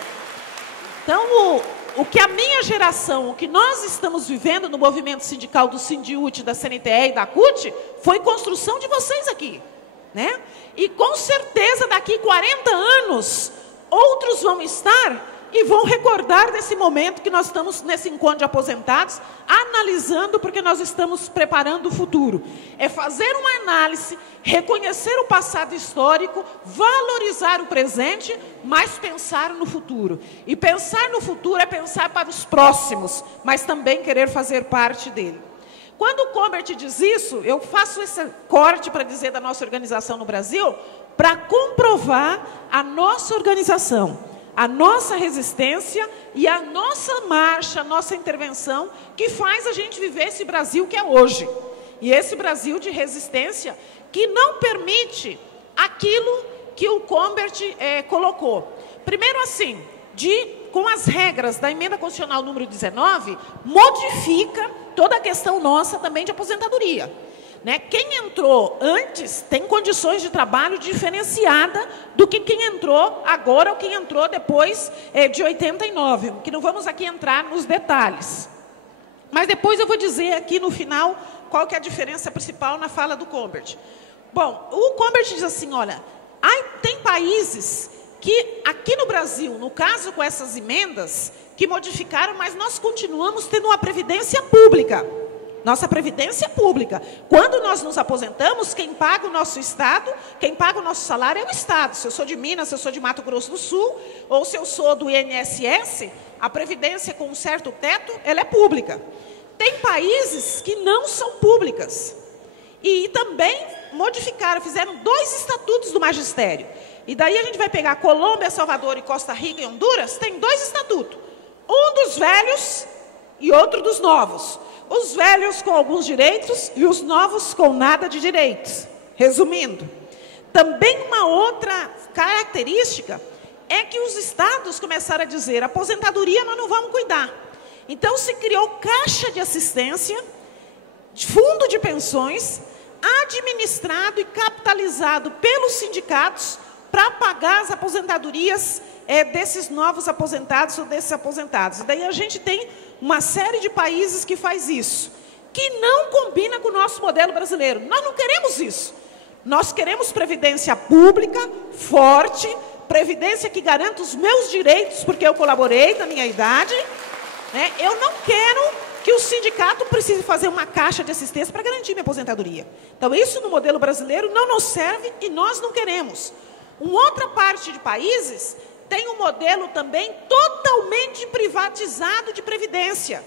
Então, o que a minha geração, o que nós estamos vivendo no movimento sindical do Sindiúti, da CNTE e da CUT, foi construção de vocês aqui. Né? E com certeza daqui 40 anos, outros vão estar e vão recordar desse momento que nós estamos nesse encontro de aposentados, analisando, porque nós estamos preparando o futuro. É fazer uma análise, reconhecer o passado histórico, valorizar o presente, mas pensar no futuro. E pensar no futuro é pensar para os próximos, mas também querer fazer parte dele. Quando o Combert diz isso, eu faço esse corte para dizer da nossa organização no Brasil, para comprovar a nossa organização, a nossa resistência e a nossa marcha, a nossa intervenção, que faz a gente viver esse Brasil que é hoje. E esse Brasil de resistência que não permite aquilo que o Combert colocou. Primeiro assim, com as regras da emenda constitucional número 19, modifica toda a questão nossa também de aposentadoria. Né? Quem entrou antes tem condições de trabalho diferenciada do que quem entrou agora ou quem entrou depois de 89, que não vamos aqui entrar nos detalhes. Mas depois eu vou dizer aqui no final qual que é a diferença principal na fala do Combert. Bom, o Combert diz assim, olha, tem países que aqui no Brasil, no caso com essas emendas, que modificaram, mas nós continuamos tendo uma previdência pública. Nossa previdência pública. Quando nós nos aposentamos, quem paga o nosso Estado, quem paga o nosso salário é o Estado. Se eu sou de Minas, se eu sou de Mato Grosso do Sul, ou se eu sou do INSS, a previdência com um certo teto, ela é pública. Tem países que não são públicas. E também modificaram, fizeram 2 estatutos do magistério. E daí a gente vai pegar Colômbia, Salvador e Costa Rica e Honduras, tem 2 estatutos. Um dos velhos e outro dos novos. Os velhos com alguns direitos e os novos com nada de direitos. Resumindo, também uma outra característica é que os estados começaram a dizer, aposentadoria nós não vamos cuidar. Então se criou caixa de assistência, fundo de pensões, administrado e capitalizado pelos sindicatos, para pagar as aposentadorias desses novos aposentados ou desses aposentados. E daí a gente tem uma série de países que faz isso, que não combina com o nosso modelo brasileiro. Nós não queremos isso. Nós queremos previdência pública, forte, previdência que garanta os meus direitos, porque eu colaborei na minha idade. Né? Eu não quero que o sindicato precise fazer uma caixa de assistência para garantir minha aposentadoria. Então, isso no modelo brasileiro não nos serve e nós não queremos. Uma outra parte de países tem um modelo também totalmente privatizado de previdência,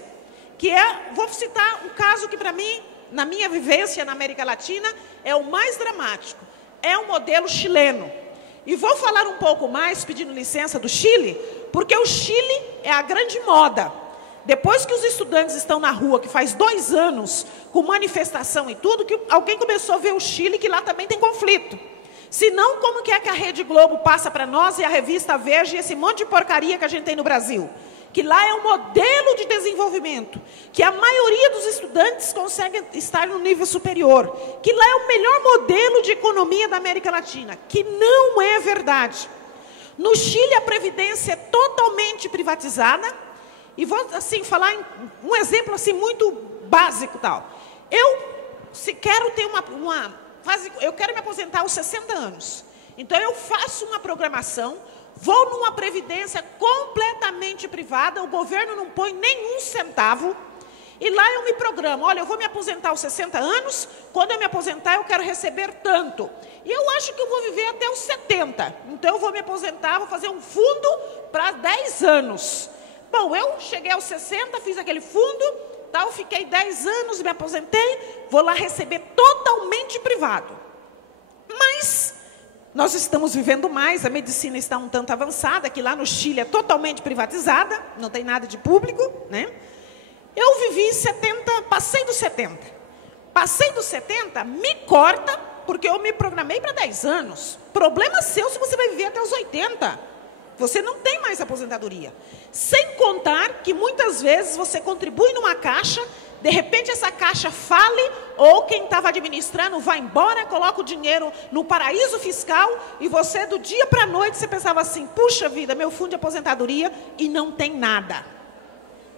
que vou citar um caso que para mim, na minha vivência na América Latina, é o mais dramático. É o modelo chileno. E vou falar um pouco mais, pedindo licença, do Chile, porque o Chile é a grande moda. Depois que os estudantes estão na rua, que faz 2 anos, com manifestação e tudo, que alguém começou a ver o Chile, que lá também tem conflito. Se não, como que é que a Rede Globo passa para nós e a revista Veja e esse monte de porcaria que a gente tem no Brasil? Que lá é um modelo de desenvolvimento, que a maioria dos estudantes consegue estar no nível superior, que lá é o melhor modelo de economia da América Latina, que não é verdade. No Chile, a previdência é totalmente privatizada, e vou assim, falar um exemplo assim, muito básico. Tal. Se quero ter eu quero me aposentar aos 60 anos. Então, eu faço uma programação Vou numa previdência completamente privada, o governo não põe nenhum centavo, e lá eu me programo, olha, eu vou me aposentar aos 60 anos, quando eu me aposentar eu quero receber tanto. E eu acho que eu vou viver até os 70, então eu vou me aposentar, vou fazer um fundo para 10 anos. Bom, eu cheguei aos 60, fiz aquele fundo, tal, fiquei 10 anos, me aposentei, vou lá receber totalmente privado. Mas nós estamos vivendo mais, a medicina está um tanto avançada, que lá no Chile é totalmente privatizada, não tem nada de público, né? Eu vivi 70, passei dos 70. Passei dos 70, me corta, porque eu me programei para 10 anos. Problema seu se você vai viver até os 80. Você não tem mais aposentadoria. Sem contar que muitas vezes você contribui numa caixa, de repente essa caixa fale, ou quem estava administrando vai embora, coloca o dinheiro no paraíso fiscal, e você do dia para a noite você pensava assim, puxa vida, meu fundo de aposentadoria, e não tem nada.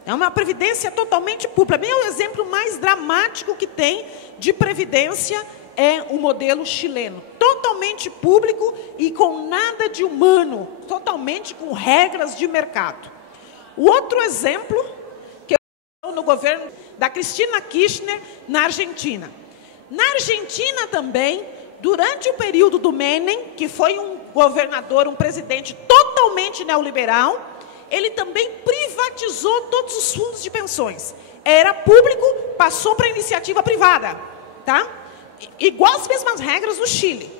É uma previdência totalmente pública. Para mim, o exemplo mais dramático que tem de previdência é o modelo chileno. Totalmente público e com nada de humano. Totalmente com regras de mercado. O outro exemplo, que eu no governo da Cristina Kirchner, na Argentina. Na Argentina também, durante o período do Menem, que foi um governador, um presidente totalmente neoliberal, ele também privatizou todos os fundos de pensões. Era público, passou para a iniciativa privada. Tá? Igual as mesmas regras do Chile.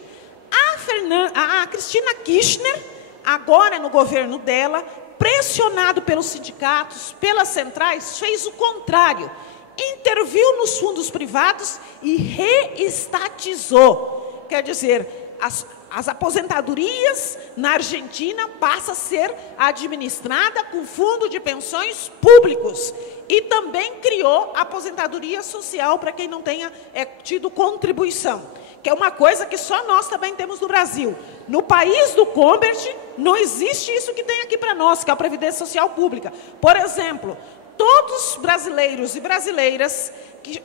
A Cristina Kirchner, agora no governo dela, pressionado pelos sindicatos, pelas centrais, fez o contrário. Interviu nos fundos privados e reestatizou. Quer dizer, as aposentadorias na Argentina passam a ser administrada com fundo de pensões públicos. E também criou a aposentadoria social para quem não tenha tido contribuição. Que é uma coisa que só nós também temos no Brasil. No país do Combert, não existe isso que tem aqui para nós, que é a Previdência Social Pública. Por exemplo, todos os brasileiros e brasileiras,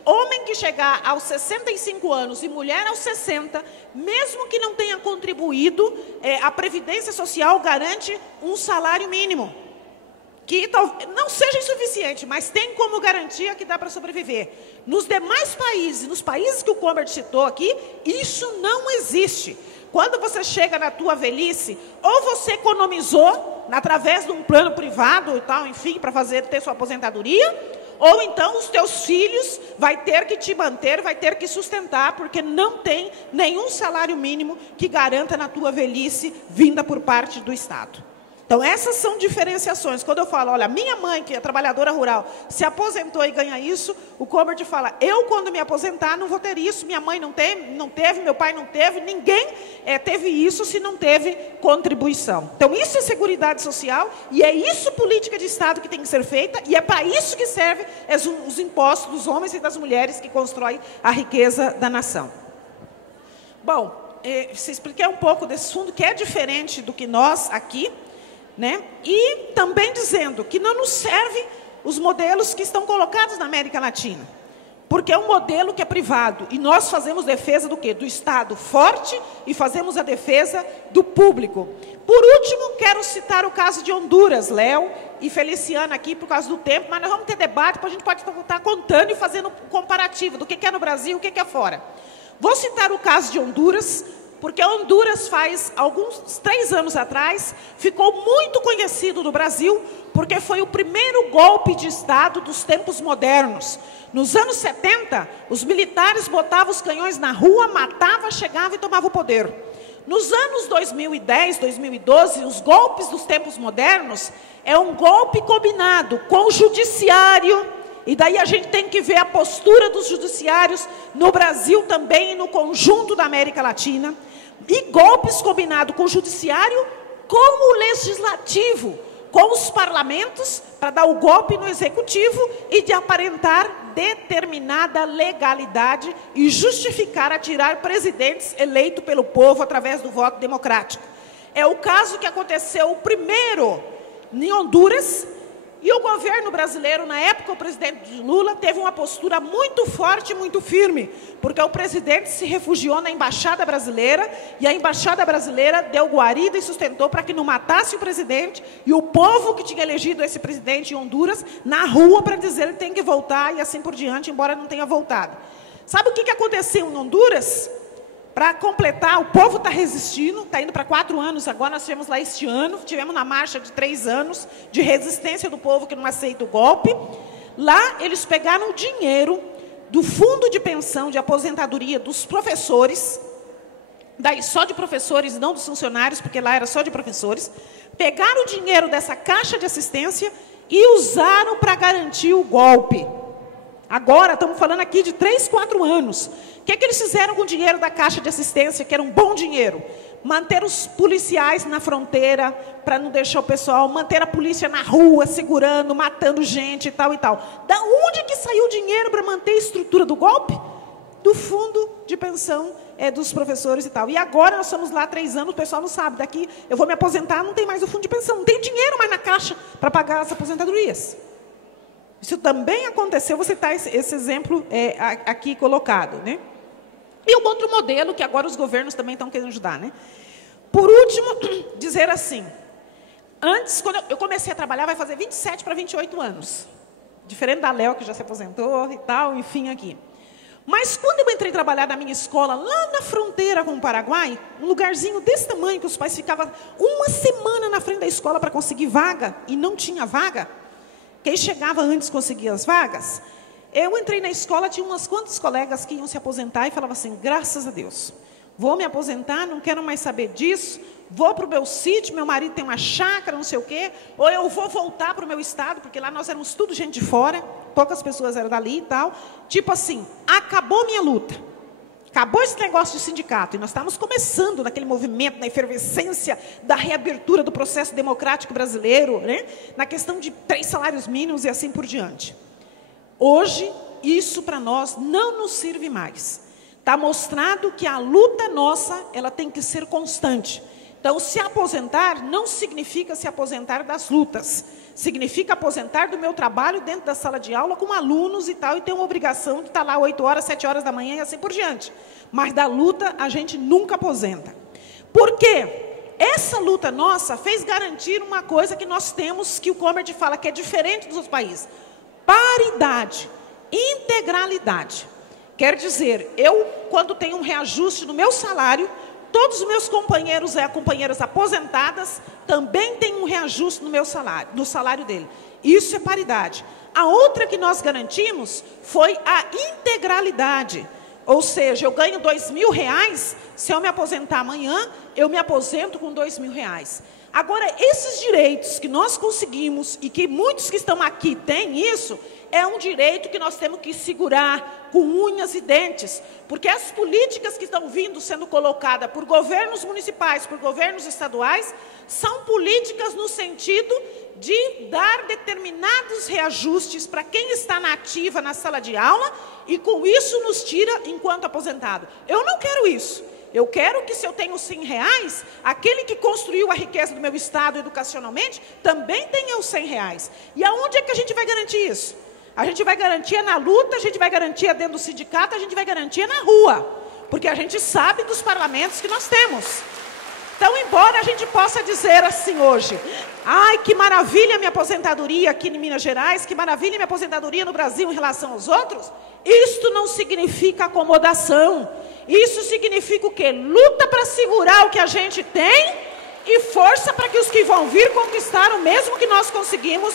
homem que chegar aos 65 anos e mulher aos 60, mesmo que não tenha contribuído, a Previdência Social garante um salário mínimo. Que não seja insuficiente, mas tem como garantia que dá para sobreviver. Nos demais países, nos países que o Combert citou aqui, isso não existe. Quando você chega na tua velhice, ou você economizou através de um plano privado e tal, enfim, para ter sua aposentadoria, ou então os teus filhos vai ter que te manter, vai ter que sustentar, porque não tem nenhum salário mínimo que garanta na tua velhice vinda por parte do Estado. Então, essas são diferenciações. Quando eu falo, olha, minha mãe, que é trabalhadora rural, se aposentou e ganha isso, o Combert fala, eu, quando me aposentar, não vou ter isso, minha mãe não teve, meu pai não teve, ninguém teve isso se não teve contribuição. Então, isso é seguridade social e é isso política de Estado que tem que ser feita e é para isso que serve os impostos dos homens e das mulheres que constroem a riqueza da nação. Bom, se expliquei um pouco desse fundo, que é diferente do que nós aqui, né? E também dizendo que não nos serve os modelos que estão colocados na América Latina, porque é um modelo que é privado, e nós fazemos defesa do quê? Do Estado forte e fazemos a defesa do público. Por último, quero citar o caso de Honduras, Léo e Feliciana aqui por causa do tempo, mas nós vamos ter debate, a gente pode estar contando e fazendo um comparativo do que é no Brasil e o que é fora. Vou citar o caso de Honduras, porque Honduras faz 3 anos atrás, ficou muito conhecido no Brasil, porque foi o primeiro golpe de Estado dos tempos modernos. Nos anos 70, os militares botavam os canhões na rua, matavam, chegavam e tomavam o poder. Nos anos 2010, 2012, os golpes dos tempos modernos é um golpe combinado com o judiciário, e daí a gente tem que ver a postura dos judiciários no Brasil também e no conjunto da América Latina. E golpes combinados com o judiciário, com o legislativo, com os parlamentos, para dar o golpe no executivo e de aparentar determinada legalidade e justificar a tirar presidentes eleitos pelo povo através do voto democrático. É o caso que aconteceu primeiro em Honduras, E o governo brasileiro, na época, o presidente Lula, teve uma postura muito forte e muito firme, porque o presidente se refugiou na embaixada brasileira, e a embaixada brasileira deu guarida e sustentou para que não matasse o presidente, e o povo que tinha elegido esse presidente em Honduras, na rua, para dizer que ele tem que voltar, e assim por diante, embora não tenha voltado. Sabe o que aconteceu em Honduras? Para completar, o povo está resistindo, está indo para 4 anos agora, nós tivemos lá este ano, tivemos na marcha de 3 anos de resistência do povo que não aceita o golpe. Lá eles pegaram o dinheiro do fundo de pensão, de aposentadoria dos professores, daí só de professores, não dos funcionários, porque lá era só de professores, pegaram o dinheiro dessa caixa de assistência e usaram para garantir o golpe. Agora, estamos falando aqui de 3, 4 anos. O que eles fizeram com o dinheiro da caixa de assistência, que era um bom dinheiro? Manter os policiais na fronteira, para não deixar o pessoal, manter a polícia na rua, segurando, matando gente e tal e tal. Da onde que saiu o dinheiro para manter a estrutura do golpe? Do fundo de pensão dos professores e tal. E agora nós estamos lá 3 anos, o pessoal não sabe. Daqui eu vou me aposentar, não tem mais o fundo de pensão, não tem dinheiro mais na caixa para pagar as aposentadorias. Isso também aconteceu, você está esse exemplo aqui colocado, né? E um outro modelo, que agora os governos também estão querendo ajudar, né? Por último, dizer assim, antes, quando eu comecei a trabalhar, vai fazer 27 para 28 anos. Diferente da Léo, que já se aposentou e tal, enfim, aqui. Mas quando eu entrei trabalhar na minha escola, lá na fronteira com o Paraguai, um lugarzinho desse tamanho, que os pais ficavam 1 semana na frente da escola para conseguir vaga, e não tinha vaga, quem chegava antes conseguia as vagas. Eu entrei na escola, tinha umas quantas colegas que iam se aposentar e falavam assim, graças a Deus, vou me aposentar, não quero mais saber disso, vou para o meu sítio, meu marido tem uma chácara, não sei o quê, ou eu vou voltar para o meu estado, porque lá nós éramos tudo gente de fora, poucas pessoas eram dali e tal. Tipo assim, acabou minha luta. Acabou esse negócio de sindicato, e nós estávamos começando naquele movimento, na efervescência da reabertura do processo democrático brasileiro, né? Na questão de 3 salários mínimos e assim por diante. Hoje, isso para nós não nos serve mais. Está mostrado que a luta nossa, ela tem que ser constante. Então, se aposentar não significa se aposentar das lutas. Significa aposentar do meu trabalho dentro da sala de aula com alunos e tal, e ter uma obrigação de estar lá 8 horas, 7 horas da manhã e assim por diante. Mas da luta a gente nunca aposenta. Por quê? Essa luta nossa fez garantir uma coisa que nós temos, que o Combert fala que é diferente dos outros países. Paridade, integralidade. Quer dizer, eu, quando tenho um reajuste no meu salário, todos os meus companheiros e companheiras aposentadas também têm um reajuste no meu salário, no salário dele. Isso é paridade. A outra que nós garantimos foi a integralidade. Ou seja, eu ganho R$2.000, se eu me aposentar amanhã, eu me aposento com R$2.000. Agora, esses direitos que nós conseguimos, e que muitos que estão aqui têm isso, é um direito que nós temos que segurar com unhas e dentes, porque as políticas que estão vindo sendo colocadas por governos municipais, por governos estaduais, são políticas no sentido de dar determinados reajustes para quem está na ativa na sala de aula, e com isso nos tira enquanto aposentado. Eu não quero isso. Eu quero que, se eu tenho R$100, aquele que construiu a riqueza do meu estado educacionalmente, também tenha os R$100. E aonde é que a gente vai garantir isso? A gente vai garantir na luta, a gente vai garantir dentro do sindicato, a gente vai garantir na rua. Porque a gente sabe dos parlamentos que nós temos. Então, embora a gente possa dizer assim hoje, ai, que maravilha minha aposentadoria aqui em Minas Gerais, que maravilha minha aposentadoria no Brasil em relação aos outros, isto não significa acomodação. Isso significa o quê? Luta para segurar o que a gente tem e força para que os que vão vir conquistar o mesmo que nós conseguimos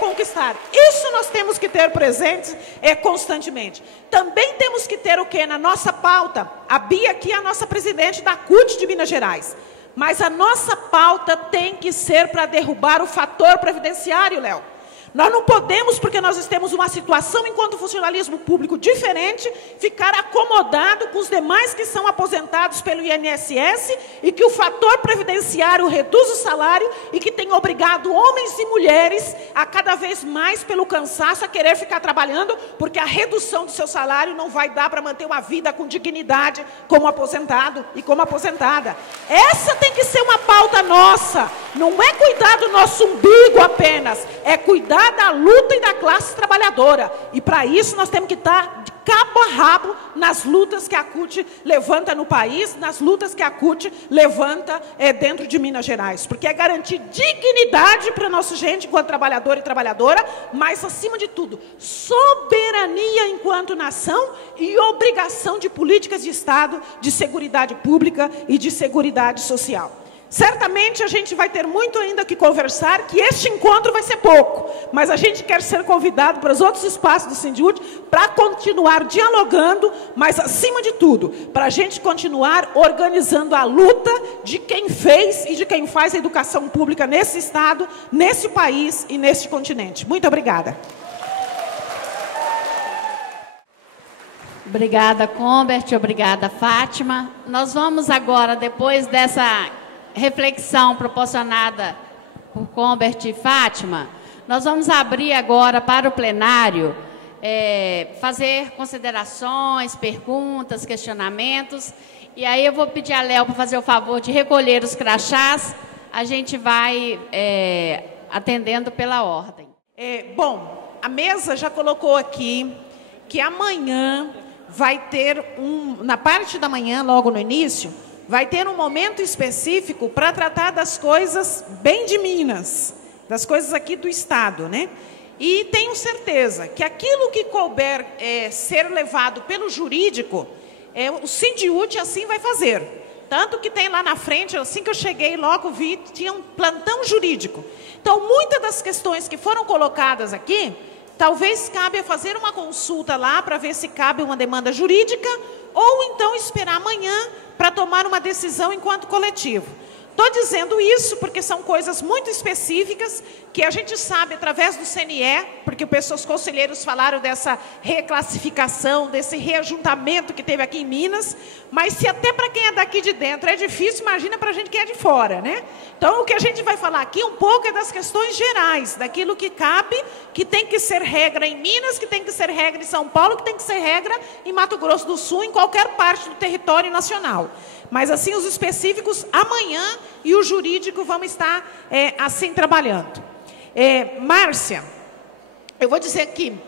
conquistar. Isso nós temos que ter presentes constantemente. Também temos que ter o quê? Na nossa pauta, a Bia aqui é a nossa presidente da CUT de Minas Gerais. Mas a nossa pauta tem que ser para derrubar o fator previdenciário, Léo. Nós não podemos, porque nós temos uma situação enquanto funcionalismo público diferente, ficar acomodado com os demais que são aposentados pelo INSS e que o fator previdenciário reduz o salário e que tem obrigado homens e mulheres a cada vez mais pelo cansaço a querer ficar trabalhando, porque a redução do seu salário não vai dar para manter uma vida com dignidade como aposentado e como aposentada. Essa tem que ser uma pauta nossa. não é cuidar do nosso umbigo apenas, é cuidar da luta e da classe trabalhadora. E para isso nós temos que estar de cabo a rabo nas lutas que a CUT levanta no país, nas lutas que a CUT levanta dentro de Minas Gerais. Porque é garantir dignidade para a nossa gente enquanto trabalhador e trabalhadora, mas, acima de tudo, soberania enquanto nação e obrigação de políticas de Estado, de seguridade pública e de seguridade social. Certamente a gente vai ter muito ainda que conversar, que este encontro vai ser pouco, mas a gente quer ser convidado para os outros espaços do Sindiúd para continuar dialogando, mas acima de tudo, para a gente continuar organizando a luta de quem fez e de quem faz a educação pública nesse estado, nesse país e nesse continente. Muito obrigada. Obrigada, Combert, obrigada, Fátima. Nós vamos agora, depois dessa reflexão proporcionada por Combert e Fátima, nós vamos abrir agora para o plenário, fazer considerações, perguntas, questionamentos, e aí eu vou pedir a Léo para fazer o favor de recolher os crachás, a gente vai atendendo pela ordem. Bom, a mesa já colocou aqui que amanhã vai ter na parte da manhã, logo no início, vai ter um momento específico para tratar das coisas bem de Minas, das coisas aqui do Estado, né? E tenho certeza que aquilo que couber ser levado pelo jurídico, o Sindiúd assim vai fazer. Tanto que tem lá na frente, assim que eu cheguei, logo vi, tinha um plantão jurídico. Então, muitas das questões que foram colocadas aqui, talvez cabe fazer uma consulta lá para ver se cabe uma demanda jurídica, ou então esperar amanhã para tomar uma decisão enquanto coletivo. Estou dizendo isso porque são coisas muito específicas que a gente sabe através do CNE, porque os conselheiros falaram dessa reclassificação, desse reajuntamento que teve aqui em Minas, mas se até para quem é daqui de dentro é difícil, imagina para a gente que é de fora, né? Então, o que a gente vai falar aqui um pouco é das questões gerais, daquilo que cabe, que tem que ser regra em Minas, que tem que ser regra em São Paulo, que tem que ser regra em Mato Grosso do Sul, em qualquer parte do território nacional. Mas, assim, os específicos amanhã e o jurídico vão estar assim trabalhando. Márcia, eu vou dizer que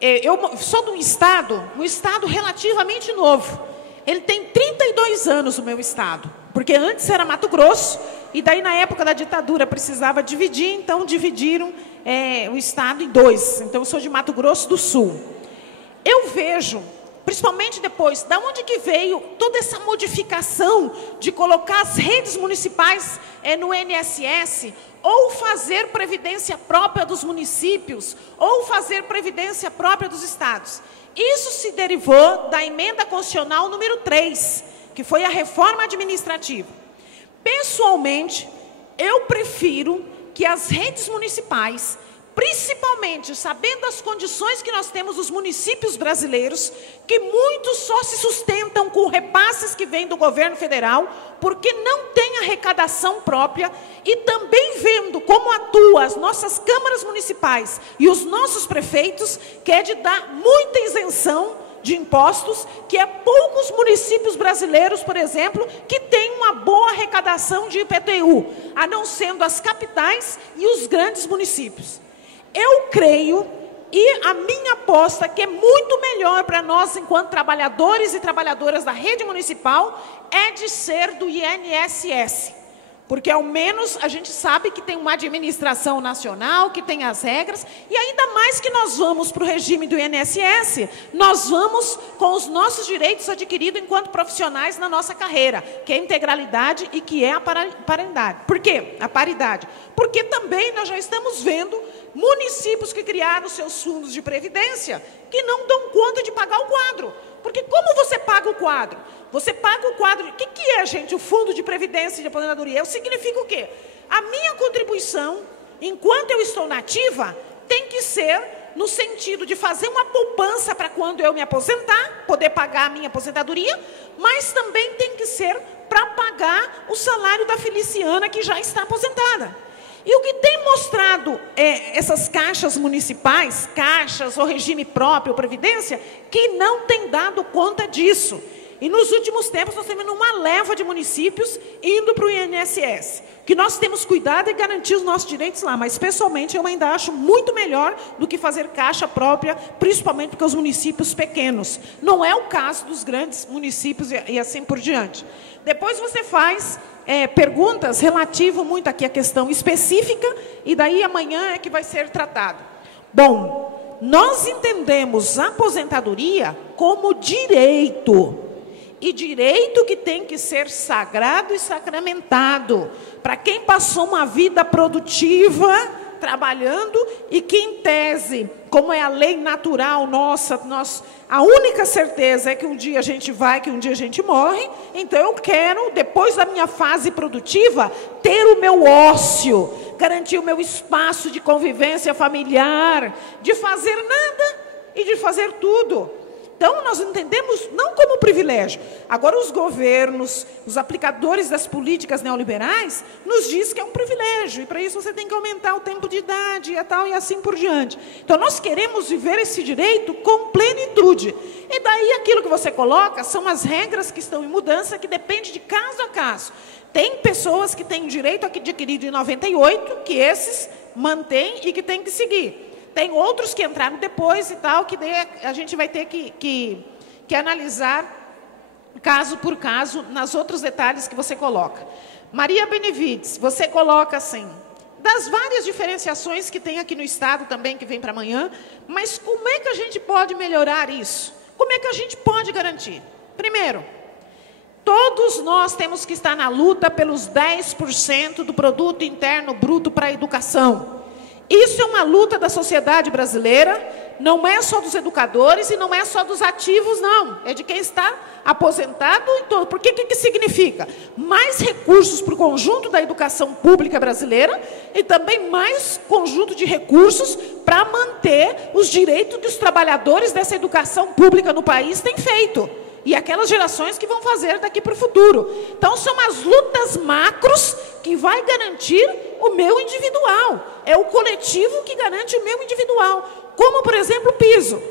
eu sou de um estado relativamente novo. Ele tem 32 anos, o meu estado, porque antes era Mato Grosso, e daí na época da ditadura precisava dividir, então dividiram o estado em dois. Então eu sou de Mato Grosso do Sul. Eu vejo, principalmente depois, da onde que veio toda essa modificação de colocar as redes municipais no INSS, ou fazer previdência própria dos municípios, ou fazer previdência própria dos estados. Isso se derivou da emenda constitucional número 3, que foi a reforma administrativa. Pessoalmente, eu prefiro que as redes municipais, principalmente sabendo as condições que nós temos os municípios brasileiros, que muitos só se sustentam com repasses que vêm do governo federal, porque não tem arrecadação própria, e também vendo como atuam as nossas câmaras municipais e os nossos prefeitos, que é de dar muita isenção de impostos, que é poucos municípios brasileiros, por exemplo, que têm uma boa arrecadação de IPTU, a não sendo as capitais e os grandes municípios. Eu creio, e a minha aposta, que é muito melhor para nós, enquanto trabalhadores e trabalhadoras da rede municipal, é de ser do INSS. Porque, ao menos, a gente sabe que tem uma administração nacional, que tem as regras, e ainda mais que nós vamos para o regime do INSS, nós vamos com os nossos direitos adquiridos enquanto profissionais na nossa carreira, que é a integralidade e que é a paridade. Por quê? A paridade. Porque também nós já estamos vendo municípios que criaram seus fundos de previdência que não dão conta de pagar o quadro. Porque como você paga o quadro? Você paga o quadro... O que é, gente, o fundo de previdência e de aposentadoria? Significa o quê? A minha contribuição, enquanto eu estou nativa, tem que ser no sentido de fazer uma poupança para quando eu me aposentar, poder pagar a minha aposentadoria, mas também tem que ser para pagar o salário da Feliciana, que já está aposentada. E o que tem mostrado essas caixas municipais, caixas ou regime próprio, previdência, que não tem dado conta disso. E nos últimos tempos nós temos uma leva de municípios indo para o INSS. Que nós temos cuidado e garantir os nossos direitos lá, mas pessoalmente eu ainda acho muito melhor do que fazer caixa própria, principalmente porque os municípios pequenos. Não é o caso dos grandes municípios e assim por diante. Depois você faz perguntas relativas muito aqui à questão específica, e daí amanhã é que vai ser tratado. Bom, nós entendemos a aposentadoria como direito. E direito que tem que ser sagrado e sacramentado. Para quem passou uma vida produtiva, trabalhando, e que em tese, como é a lei natural nossa, a única certeza é que um dia a gente vai, que um dia a gente morre. Então eu quero, depois da minha fase produtiva, ter o meu ócio, garantir o meu espaço de convivência familiar, de fazer nada e de fazer tudo. Então, nós entendemos não como privilégio. Agora, os governos, os aplicadores das políticas neoliberais, nos diz que é um privilégio. E, para isso, você tem que aumentar o tempo de idade e tal, e assim por diante. Então, nós queremos viver esse direito com plenitude. E daí, aquilo que você coloca, são as regras que estão em mudança, que depende de caso a caso. Tem pessoas que têm direito adquirido em 98, que esses mantêm e que têm que seguir. Tem outros que entraram depois e tal, que daí a gente vai ter que analisar caso por caso, nos outros detalhes que você coloca. Maria Benevides, você coloca assim, das várias diferenciações que tem aqui no Estado também, que vem para amanhã, mas como é que a gente pode melhorar isso? Como é que a gente pode garantir? Primeiro, todos nós temos que estar na luta pelos 10% do produto interno bruto para a educação. Isso é uma luta da sociedade brasileira, não é só dos educadores e não é só dos ativos, não. É de quem está aposentado e todo. Por que significa? Mais recursos para o conjunto da educação pública brasileira e também mais conjunto de recursos para manter os direitos que os trabalhadores dessa educação pública no país têm feito. E aquelas gerações que vão fazer daqui para o futuro. Então, são as lutas macros que vai garantir o meu individual. É o coletivo que garante o meu individual. Como, por exemplo, o piso.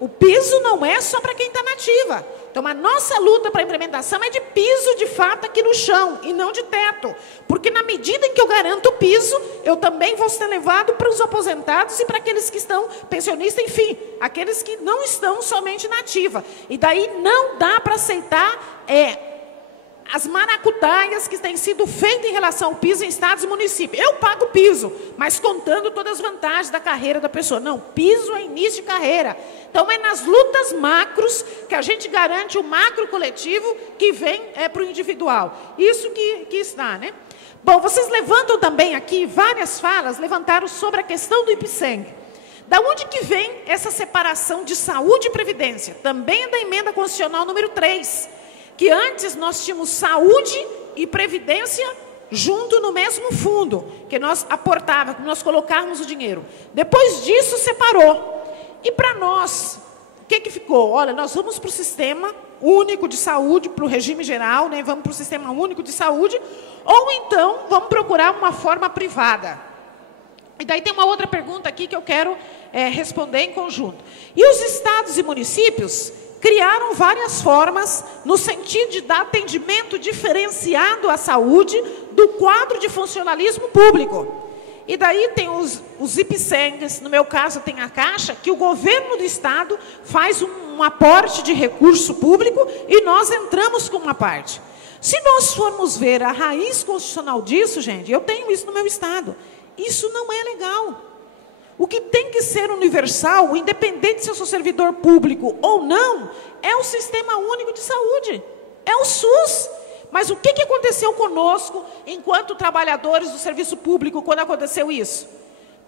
O piso não é só para quem está na ativa. Então, a nossa luta para a implementação é de piso, de fato, aqui no chão, e não de teto. Porque, na medida em que eu garanto o piso, eu também vou ser levado para os aposentados e para aqueles que estão pensionistas, enfim, aqueles que não estão somente na ativa. E daí não dá para aceitar as maracutaias que têm sido feitas em relação ao piso em estados e municípios. Eu pago piso, mas contando todas as vantagens da carreira da pessoa. Não, piso é início de carreira. Então, é nas lutas macros que a gente garante o macro coletivo que vem para o individual. Isso que está, né? Bom, vocês levantam também aqui, várias falas levantaram sobre a questão do IPSENG. Da onde que vem essa separação de saúde e previdência? Também é da emenda constitucional número 3. Que antes nós tínhamos saúde e previdência junto no mesmo fundo, que nós aportávamos, que nós colocávamos o dinheiro. Depois disso, separou. E para nós, o que ficou? Olha, nós vamos para o sistema único de saúde, para o regime geral, né? Vamos para o sistema único de saúde, ou então vamos procurar uma forma privada. E daí tem uma outra pergunta aqui que eu quero responder em conjunto. E os estados e municípios criaram várias formas no sentido de dar atendimento diferenciado à saúde do quadro de funcionalismo público. E daí tem os IPSENGs, no meu caso tem a Caixa, que o governo do Estado faz um aporte de recurso público e nós entramos com uma parte. Se nós formos ver a raiz constitucional disso, gente, eu tenho isso no meu Estado, isso não é legal. O que tem que ser universal, independente se eu sou servidor público ou não, é o Sistema Único de Saúde, é o SUS. Mas o que aconteceu conosco, enquanto trabalhadores do serviço público, quando aconteceu isso?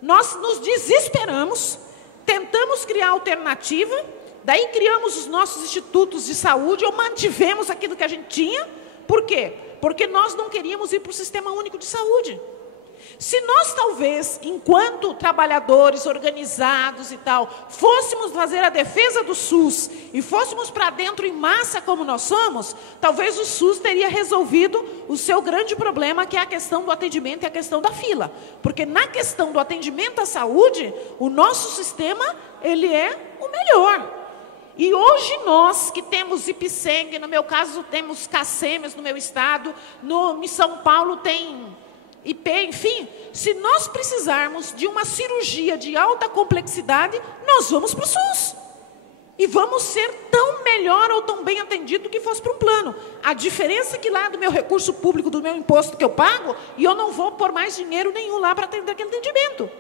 Nós nos desesperamos, tentamos criar alternativa, daí criamos os nossos institutos de saúde, ou mantivemos aquilo que a gente tinha. Por quê? Porque nós não queríamos ir para o Sistema Único de Saúde. Se nós, talvez, enquanto trabalhadores organizados e tal, fôssemos fazer a defesa do SUS e fôssemos para dentro em massa como nós somos, talvez o SUS teria resolvido o seu grande problema, que é a questão do atendimento e a questão da fila. Porque na questão do atendimento à saúde, o nosso sistema, ele é o melhor. E hoje nós que temos Ipseng, no meu caso temos CACEMES no meu estado, em São Paulo tem IP, enfim, se nós precisarmos de uma cirurgia de alta complexidade, nós vamos para o SUS. E vamos ser tão melhor ou tão bem atendido que fosse para um plano. A diferença é que lá do meu recurso público, do meu imposto que eu pago, e eu não vou pôr mais dinheiro nenhum lá para atender aquele atendimento.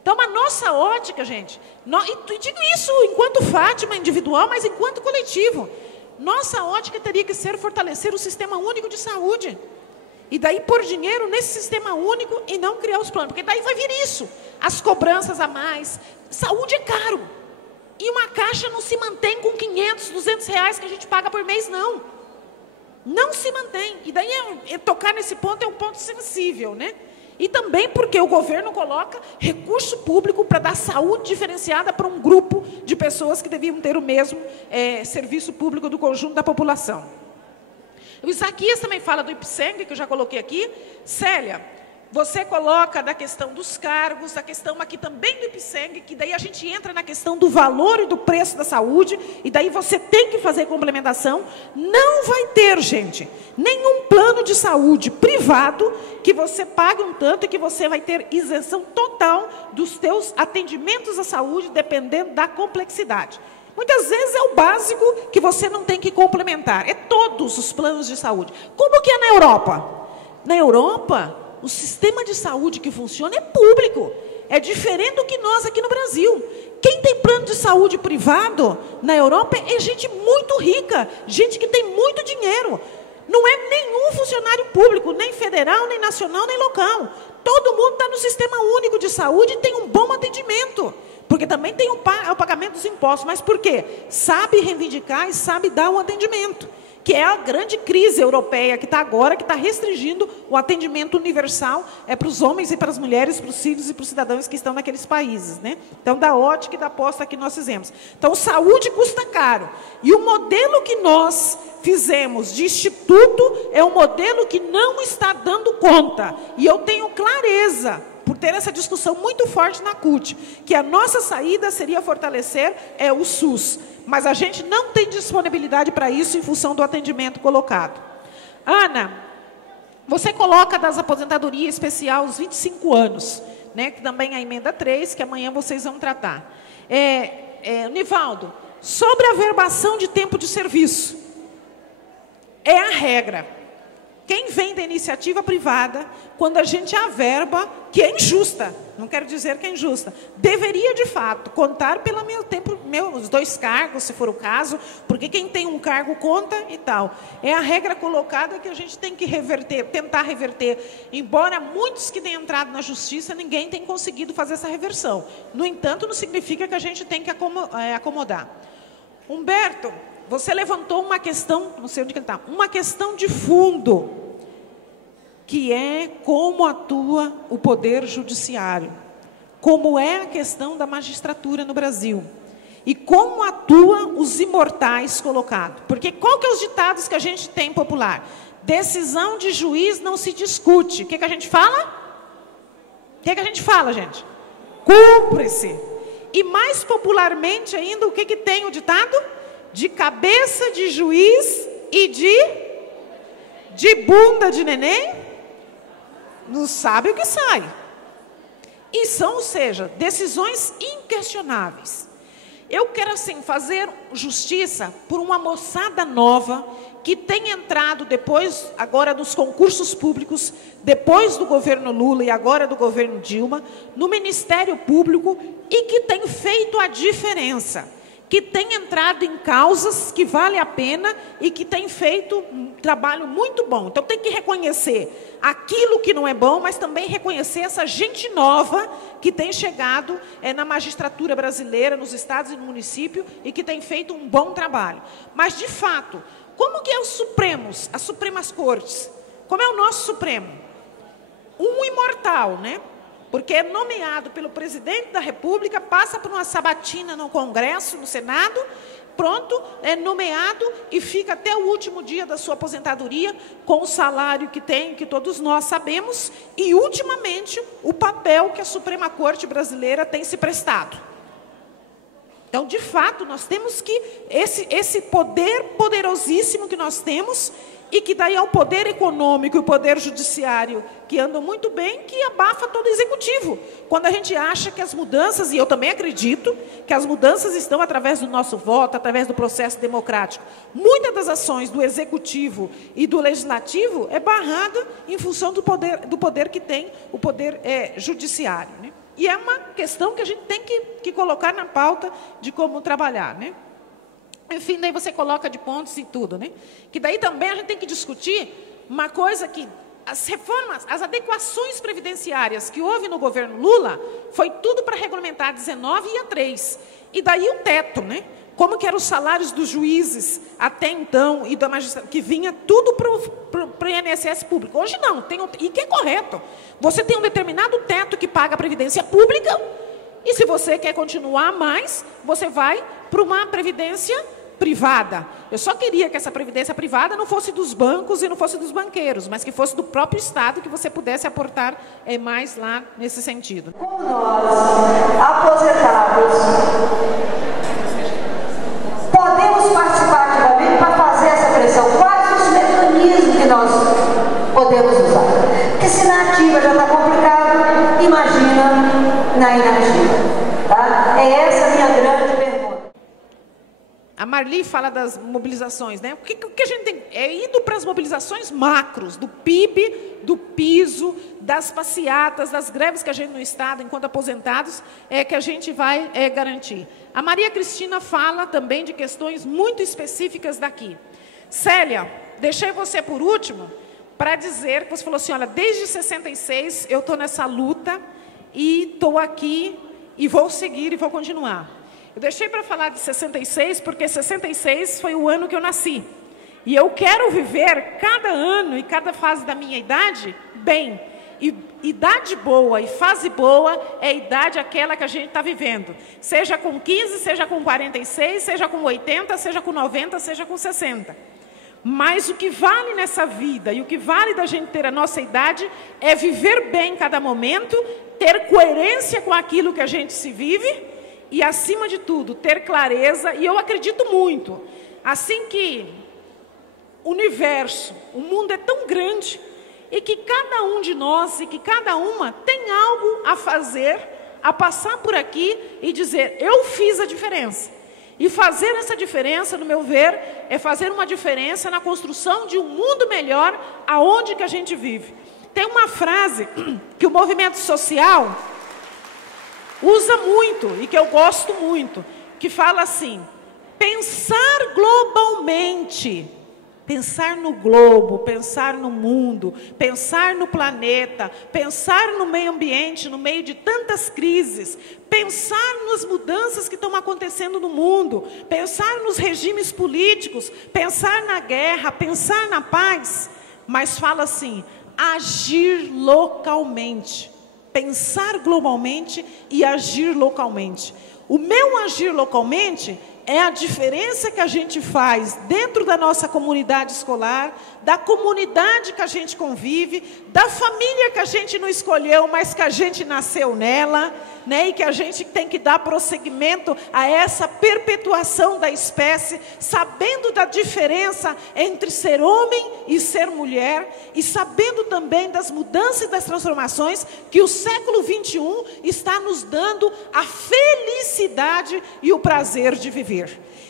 Então, a nossa ótica, gente, e digo isso enquanto Fátima individual, mas enquanto coletivo, nossa ótica teria que ser fortalecer o sistema único de saúde. E daí pôr dinheiro nesse sistema único e não criar os planos. Porque daí vai vir isso, as cobranças a mais. Saúde é caro. E uma caixa não se mantém com 500, 200 reais que a gente paga por mês, não. Não se mantém. E daí tocar nesse ponto é um ponto sensível, né? E também porque o governo coloca recurso público para dar saúde diferenciada para um grupo de pessoas que deviam ter o mesmo serviço público do conjunto da população. O Isaquias também fala do Ipseng, que eu já coloquei aqui. Célia, você coloca da questão dos cargos, a questão aqui também do Ipseng, que daí a gente entra na questão do valor e do preço da saúde, e daí você tem que fazer complementação. Não vai ter, gente, nenhum plano de saúde privado que você pague um tanto e que você vai ter isenção total dos teus atendimentos à saúde, dependendo da complexidade. Muitas vezes é o básico que você não tem que complementar. É todos os planos de saúde. Como que é na Europa? Na Europa, o sistema de saúde que funciona é público. É diferente do que nós aqui no Brasil. Quem tem plano de saúde privado na Europa é gente muito rica, gente que tem muito dinheiro. Não é nenhum funcionário público, nem federal, nem nacional, nem local. Todo mundo está no sistema único de saúde e tem um bom atendimento. Porque também tem o pagamento dos impostos. Mas por quê? Sabe reivindicar e sabe dar um atendimento. Que é a grande crise europeia que está agora, que está restringindo o atendimento universal para os homens e para as mulheres, para os filhos e para os cidadãos que estão naqueles países, né? Então, da ótica e da aposta que nós fizemos. Então, saúde custa caro. E o modelo que nós fizemos de instituto é um modelo que não está dando conta. E eu tenho clareza, por ter essa discussão muito forte na CUT, que a nossa saída seria fortalecer o SUS. Mas a gente não tem disponibilidade para isso em função do atendimento colocado. Ana, você coloca das aposentadorias especial os 25 anos, né, que também é a emenda 3, que amanhã vocês vão tratar. Nivaldo, sobre a verbação de tempo de serviço, é a regra. Quem vem da iniciativa privada, quando a gente averba, que é injusta, não quero dizer que é injusta, deveria, de fato, contar pelo meu tempo, meus 2 cargos, se for o caso, porque quem tem um cargo conta e tal. É a regra colocada que a gente tem que reverter, tentar reverter. Embora muitos que tenham entrado na justiça, ninguém tem conseguido fazer essa reversão. No entanto, não significa que a gente tem que acomodar. Humberto, você levantou uma questão, não sei onde que ele está, uma questão de fundo, que é como atua o Poder Judiciário, como é a questão da magistratura no Brasil, e como atuam os imortais colocados. Porque qual que é os ditados que a gente tem popular? Decisão de juiz não se discute. O que a gente fala? O que a gente fala, gente? Cumpre-se. E mais popularmente ainda, o que tem o ditado? De cabeça de juiz e de bunda de neném, não sabe o que sai. E são, ou seja, decisões inquestionáveis. Eu quero, assim, fazer justiça por uma moçada nova que tem entrado depois, agora dos concursos públicos, depois do governo Lula e agora do governo Dilma, no Ministério Público e que tem feito a diferença. Que tem entrado em causas que vale a pena e que tem feito um trabalho muito bom. Então, tem que reconhecer aquilo que não é bom, mas também reconhecer essa gente nova que tem chegado na magistratura brasileira, nos estados e no município, e que tem feito um bom trabalho. Mas, de fato, como que é os Supremos, as Supremas Cortes? Como é o nosso Supremo? Um imortal, né? Porque é nomeado pelo presidente da República, passa por uma sabatina no Congresso, no Senado, pronto, é nomeado e fica até o último dia da sua aposentadoria, com o salário que tem, que todos nós sabemos, e, ultimamente, o papel que a Suprema Corte brasileira tem se prestado. Então, de fato, nós temos que, esse poder poderosíssimo que nós temos, e que daí é o poder econômico e o poder judiciário, que andam muito bem, que abafa todo o executivo. Quando a gente acha que as mudanças, e eu também acredito, que as mudanças estão através do nosso voto, através do processo democrático. Muitas das ações do executivo e do legislativo é barrada em função do poder que tem o poder judiciário, né? E é uma questão que a gente tem que colocar na pauta de como trabalhar, né? Enfim, daí você coloca de pontos e tudo, né? Que daí também a gente tem que discutir uma coisa que as reformas, as adequações previdenciárias que houve no governo Lula, foi tudo para regulamentar 19 e a 3. E daí o teto, né? Como que eram os salários dos juízes até então e da magistratura, que vinha tudo para o INSS público. Hoje não, e que é correto. Você tem um determinado teto que paga a previdência pública, e se você quer continuar mais, você vai para uma previdência privada. Eu só queria que essa previdência privada não fosse dos bancos e não fosse dos banqueiros, mas que fosse do próprio Estado, que você pudesse aportar mais lá nesse sentido. Como nós, aposentados, podemos participar ativamente para fazer essa pressão? Quais os mecanismos que nós podemos usar? Porque se na ativa já está complicado, imagina na inativa. Tá? É essa a minha grande pergunta. A Marli fala das mobilizações, né? O que a gente tem? É indo para as mobilizações macros, do PIB, do piso, das passeatas, das greves que a gente no Estado, enquanto aposentados, que a gente vai garantir. A Maria Cristina fala também de questões muito específicas daqui. Célia, deixei você por último para dizer que você falou assim, olha, desde 66 eu estou nessa luta e estou aqui e vou seguir e vou continuar. Eu deixei para falar de 66, porque 66 foi o ano que eu nasci. E eu quero viver cada ano e cada fase da minha idade bem. E idade boa e fase boa é a idade aquela que a gente está vivendo. Seja com 15, seja com 46, seja com 80, seja com 90, seja com 60. Mas o que vale nessa vida e o que vale da gente ter a nossa idade é viver bem cada momento, ter coerência com aquilo que a gente se vive e, acima de tudo, ter clareza. E eu acredito muito, assim que o universo, o mundo é tão grande e que cada um de nós e que cada uma tem algo a fazer, a passar por aqui e dizer, eu fiz a diferença. E fazer essa diferença, no meu ver, é fazer uma diferença na construção de um mundo melhor aonde que a gente vive. Tem uma frase que o movimento social usa muito e que eu gosto muito, que fala assim, pensar globalmente, pensar no globo, pensar no mundo, pensar no planeta, pensar no meio ambiente, no meio de tantas crises, pensar nas mudanças que estão acontecendo no mundo, pensar nos regimes políticos, pensar na guerra, pensar na paz, mas fala assim, agir localmente, pensar globalmente e agir localmente. O meu agir localmente é a diferença que a gente faz dentro da nossa comunidade escolar, da comunidade que a gente convive, da família que a gente não escolheu, mas que a gente nasceu nela, né? E que a gente tem que dar prosseguimento a essa perpetuação da espécie, sabendo da diferença entre ser homem e ser mulher, e sabendo também das mudanças e das transformações que o século XXI está nos dando a felicidade e o prazer de viver.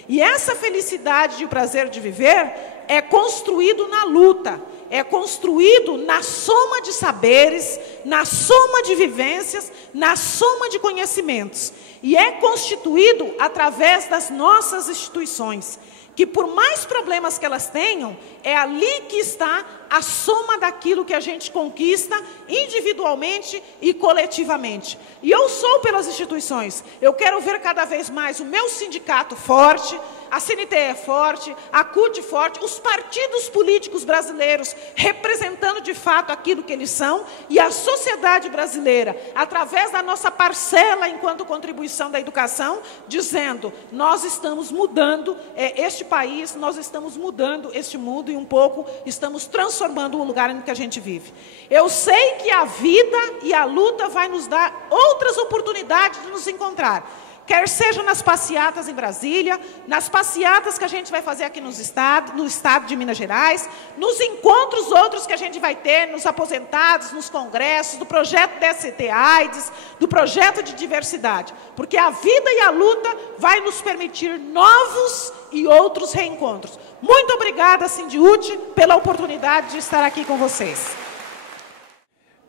E essa felicidade e o prazer de viver é construído na luta, é construído na soma de saberes, na soma de vivências, na soma de conhecimentos. E é constituído através das nossas instituições, que por mais problemas que elas tenham, é ali que está a soma daquilo que a gente conquista individualmente e coletivamente. E eu sou pelas instituições, eu quero ver cada vez mais o meu sindicato forte, a CNTE forte, a CUT forte, os partidos políticos brasileiros representando de fato aquilo que eles são, e a sociedade brasileira, através da nossa parcela enquanto contribuição da educação, dizendo, nós estamos mudando este país, nós estamos mudando este mundo e um pouco estamos transformando o lugar em que a gente vive. Eu sei que a vida e a luta vai nos dar outras oportunidades de nos encontrar. quer seja nas passeatas em Brasília, nas passeatas que a gente vai fazer aqui no estado de Minas Gerais, nos encontros outros que a gente vai ter, nos aposentados, nos congressos, do projeto DST-AIDS, do projeto de diversidade. Porque a vida e a luta vai nos permitir novos e outros reencontros. Muito obrigada, Sindiúti, pela oportunidade de estar aqui com vocês.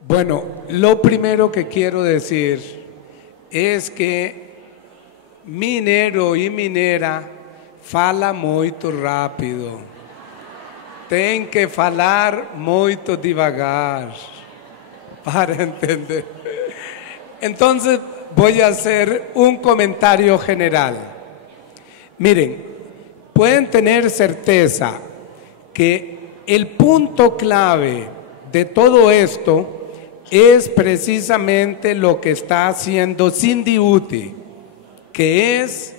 Bueno, lo primero que quiero decir es que mineiro e mineira fala muito rápido. Tem que falar muito devagar para entender. Entonces voy a hacer un comentario general. Miren, pueden tener certeza que el punto clave de todo esto es precisamente lo que está haciendo Sindiúti, que es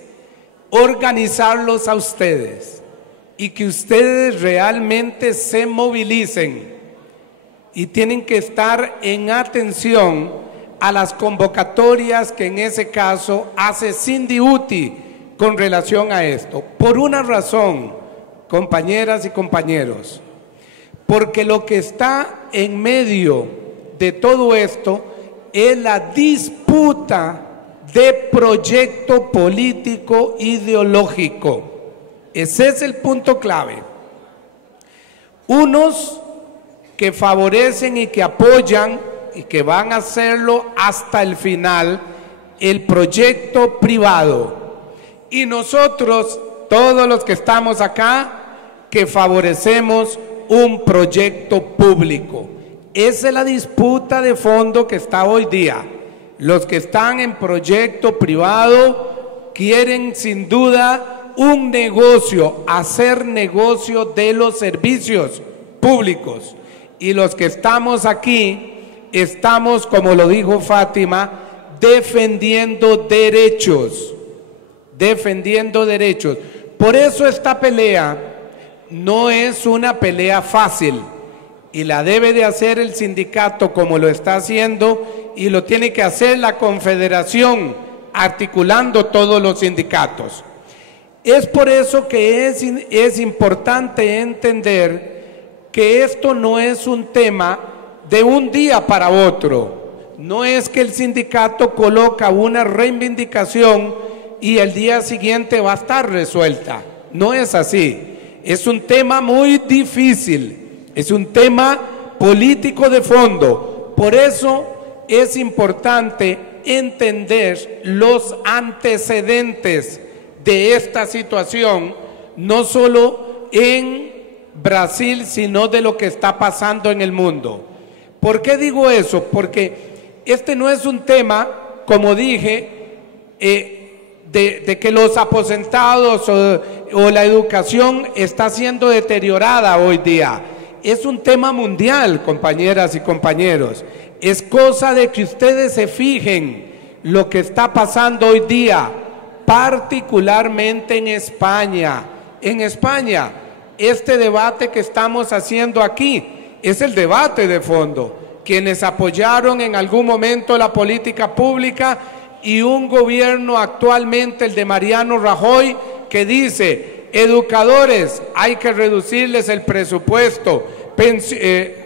organizarlos a ustedes y que ustedes realmente se movilicen y tienen que estar en atención a las convocatorias que en ese caso hace Sindiúti con relación a esto. Por una razón, compañeras y compañeros, porque lo que está en medio de todo esto es la disputa de proyecto político ideológico. Ese es el punto clave. Unos que favorecen y que apoyan y que van a hacerlo hasta el final, el proyecto privado. Y nosotros, todos los que estamos acá, que favorecemos un proyecto público. Esa es la disputa de fondo que está hoy día. Los que están en proyecto privado quieren sin duda un negocio, hacer negocio de los servicios públicos. Y los que estamos aquí, estamos, como lo dijo Fátima, defendiendo derechos. Defendiendo derechos. Por eso esta pelea no es una pelea fácil. Y la debe de hacer el sindicato como lo está haciendo y lo tiene que hacer la confederación articulando todos los sindicatos. Es por eso que es importante entender que esto no es un tema de un día para otro. No es que el sindicato coloca una reivindicación y el día siguiente va a estar resuelta. No es así. Es un tema muy difícil. Es un tema político de fondo. Por eso es importante entender los antecedentes de esta situación, no solo en Brasil, sino de lo que está pasando en el mundo. ¿Por qué digo eso? Porque este no es un tema, como dije, de que los aposentados o la educación está siendo deteriorada hoy día. Es un tema mundial, compañeras y compañeros. Es cosa de que ustedes se fijen lo que está pasando hoy día, particularmente en España. En España, este debate que estamos haciendo aquí es el debate de fondo. Quienes apoyaron en algún momento la política pública y un gobierno actualmente, el de Mariano Rajoy, que dice: educadores, hay que reducirles el presupuesto,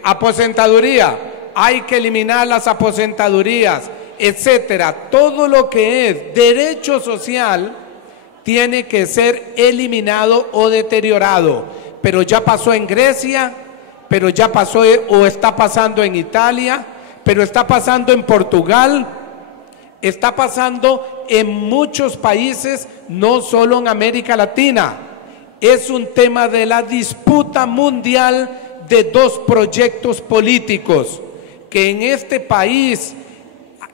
aposentaduría, hay que eliminar las aposentadurías, etcétera. Todo lo que es derecho social tiene que ser eliminado o deteriorado. Pero ya pasó en Grecia, pero ya pasó o está pasando en Italia, pero está pasando en Portugal, está pasando en muchos países, no solo en América Latina. Es un tema de la disputa mundial de dos proyectos políticos, que en este país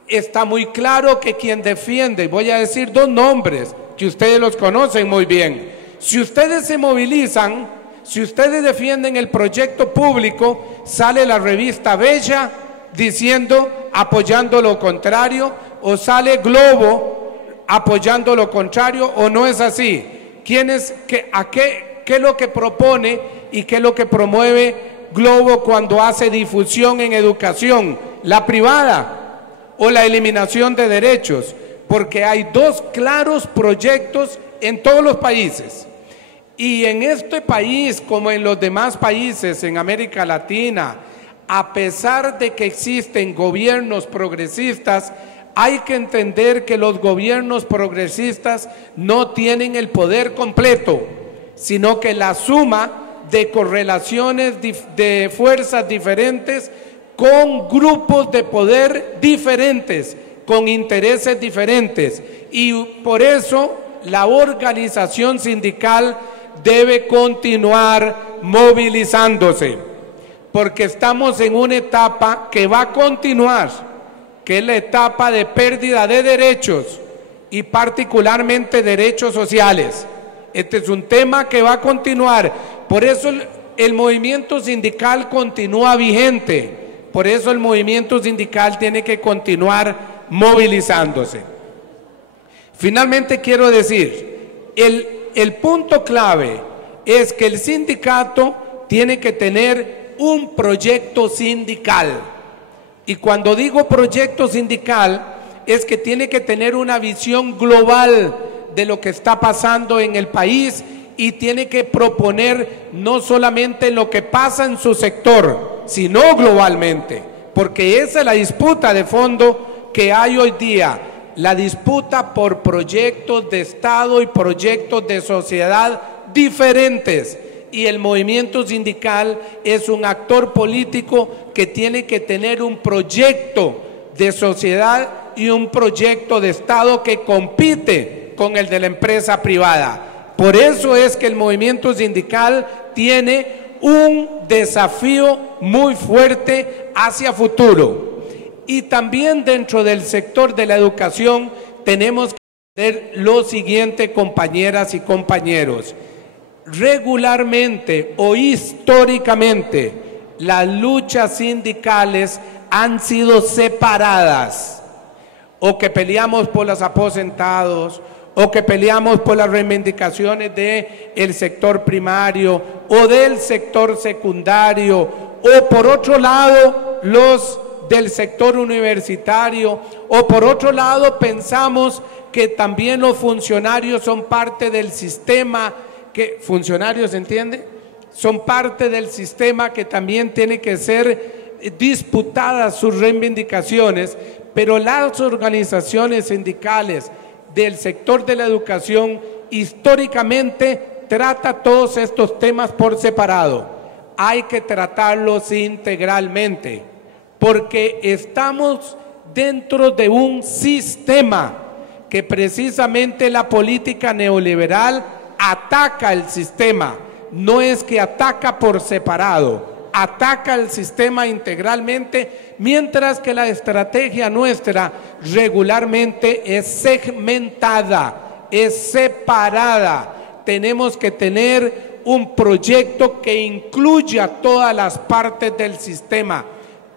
está muy claro que quien defiende, voy a decir dos nombres, que ustedes los conocen muy bien. Si ustedes se movilizan, si ustedes defienden el proyecto público, sale la revista Bella diciendo, apoyando lo contrario, o sale Globo apoyando lo contrario, o no es así. ¿Qué es lo que propone y qué es lo que promueve Globo cuando hace difusión en educación? ¿La privada o la eliminación de derechos? porque hay dos claros proyectos en todos los países. Y en este país, como en los demás países en América Latina, a pesar de que existen gobiernos progresistas, hay que entender que los gobiernos progresistas no tienen el poder completo, sino que la suma de correlaciones de fuerzas diferentes con grupos de poder diferentes, con intereses diferentes. Y por eso la organización sindical debe continuar movilizándose, porque estamos en una etapa que va a continuar, que es la etapa de pérdida de derechos y particularmente derechos sociales. Este es un tema que va a continuar, por eso el movimiento sindical continúa vigente, por eso el movimiento sindical tiene que continuar movilizándose. Finalmente quiero decir, el punto clave es que el sindicato tiene que tener un proyecto sindical. Y cuando digo proyecto sindical, es que tiene que tener una visión global de lo que está pasando en el país y tiene que proponer no solamente lo que pasa en su sector, sino globalmente, porque esa es la disputa de fondo que hay hoy día, la disputa por proyectos de Estado y proyectos de sociedad diferentes. Y el movimiento sindical es un actor político que tiene que tener un proyecto de sociedad y un proyecto de Estado que compite con el de la empresa privada. Por eso es que el movimiento sindical tiene un desafío muy fuerte hacia futuro. Y también dentro del sector de la educación tenemos que entender lo siguiente, compañeras y compañeros. Regularmente o históricamente las luchas sindicales han sido separadas, o que peleamos por los aposentados, o que peleamos por las reivindicaciones del sector primario o del sector secundario, o por otro lado los del sector universitario, o por otro lado pensamos que también los funcionarios son parte del sistema, que funcionarios, ¿entiende? Son parte del sistema que también tiene que ser disputadas sus reivindicaciones, pero las organizaciones sindicales del sector de la educación históricamente trata todos estos temas por separado. Hay que tratarlos integralmente, porque estamos dentro de un sistema que precisamente la política neoliberal ataca el sistema, no es que ataca por separado, ataca el sistema integralmente, mientras que la estrategia nuestra regularmente es segmentada, es separada. Tenemos que tener un proyecto que incluya todas las partes del sistema,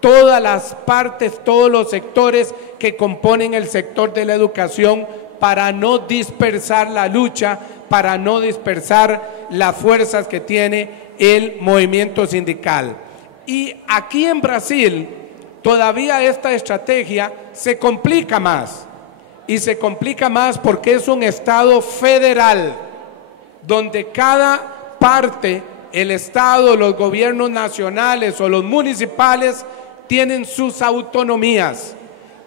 todas las partes, todos los sectores que componen el sector de la educación, para no dispersar la lucha, para no dispersar las fuerzas que tiene el movimiento sindical. Y aquí en Brasil todavía esta estrategia se complica más, y se complica más porque es un estado federal donde cada parte, el estado, los gobiernos nacionales o los municipales tienen sus autonomías,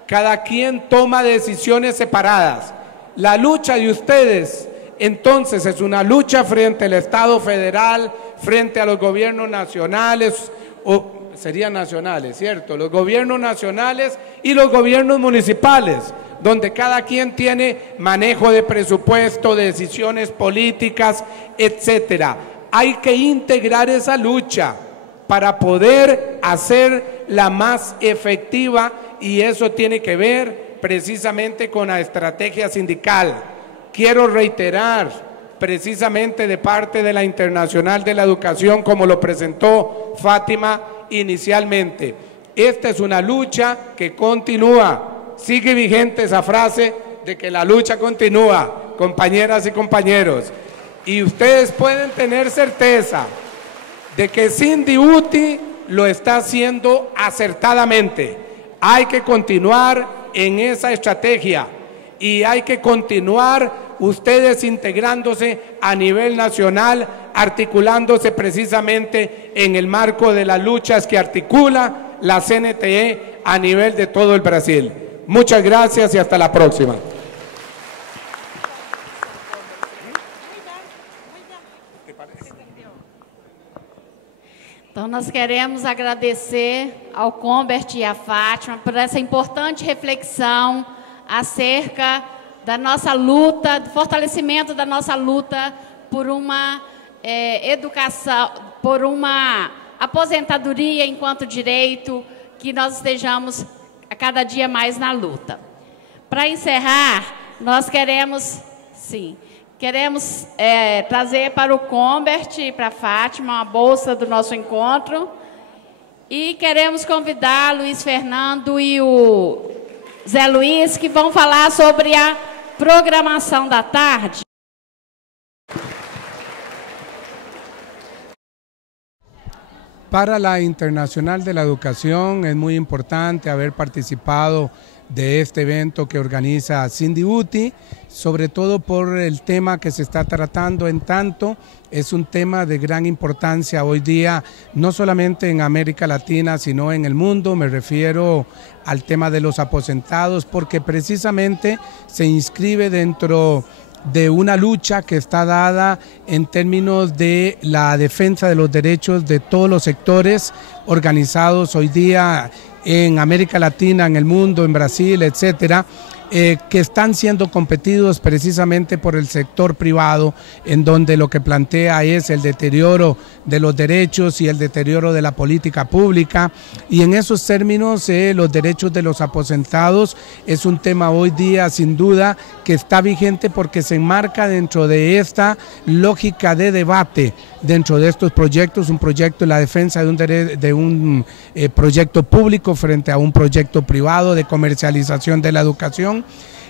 cada quien toma decisiones separadas. La lucha de ustedes entonces es una lucha frente al Estado federal, frente a los gobiernos nacionales, o serían nacionales, ¿cierto? Los gobiernos nacionales y los gobiernos municipales, donde cada quien tiene manejo de presupuesto, decisiones políticas, etcétera. Hay que integrar esa lucha para poder hacerla más efectiva, y eso tiene que ver precisamente con la estrategia sindical. Quiero reiterar precisamente de parte de la Internacional de la Educación, como lo presentó Fátima inicialmente, esta es una lucha que continúa, sigue vigente esa frase de que la lucha continúa, compañeras y compañeros, y ustedes pueden tener certeza de que Cindy UTI lo está haciendo acertadamente. Hay que continuar en esa estrategia. y hay que continuar ustedes integrándose a nivel nacional, articulándose precisamente en el marco de las luchas que articula la CNTE a nivel de todo el Brasil. Muchas gracias y hasta la próxima. Então, nós queremos agradecer ao Combert e à Fátima por essa importante reflexão acerca da nossa luta, do fortalecimento da nossa luta por uma educação, por uma aposentadoria enquanto direito, que nós estejamos a cada dia mais na luta. Para encerrar, nós queremos trazer para o Combert e para a Fátima uma bolsa do nosso encontro e queremos convidar Luiz Fernando e o Zé Luiz, que vão falar sobre a programação da tarde. Para la Internacional de la Educación es muy importante haber participado de este evento que organiza Cindy Uti, sobre todo por el tema que se está tratando, en tanto es un tema de gran importancia hoy día, no solamente en América Latina, sino en el mundo. Me refiero al tema de los aposentados, porque precisamente se inscribe dentro de una lucha que está dada en términos de la defensa de los derechos de todos los sectores organizados hoy día en América Latina, en el mundo, en Brasil, etcétera, que están siendo competidos precisamente por el sector privado, en donde lo que plantea es el deterioro de los derechos y el deterioro de la política pública, y en esos términos los derechos de los aposentados es un tema hoy día sin duda que está vigente porque se enmarca dentro de esta lógica de debate, dentro de estos proyectos, un proyecto en la defensa de un proyecto público frente a un proyecto privado de comercialización de la educación.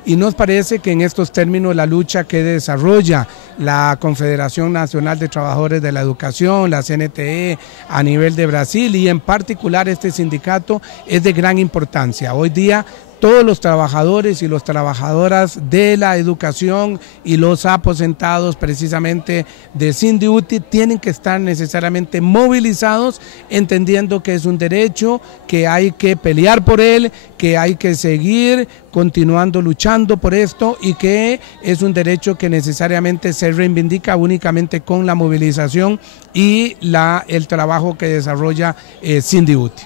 Y nos parece que en estos términos la lucha que desarrolla la Confederación Nacional de Trabajadores de la Educación, la CNTE a nivel de Brasil y en particular este sindicato es de gran importancia. Hoy día todos los trabajadores y las trabajadoras de la educación y los aposentados precisamente de Cindy Uti tienen que estar necesariamente movilizados, entendiendo que es un derecho, que hay que pelear por él, que hay que seguir continuando luchando por esto y que es un derecho que necesariamente se reivindica únicamente con la movilización y el trabajo que desarrolla Cindy Uti.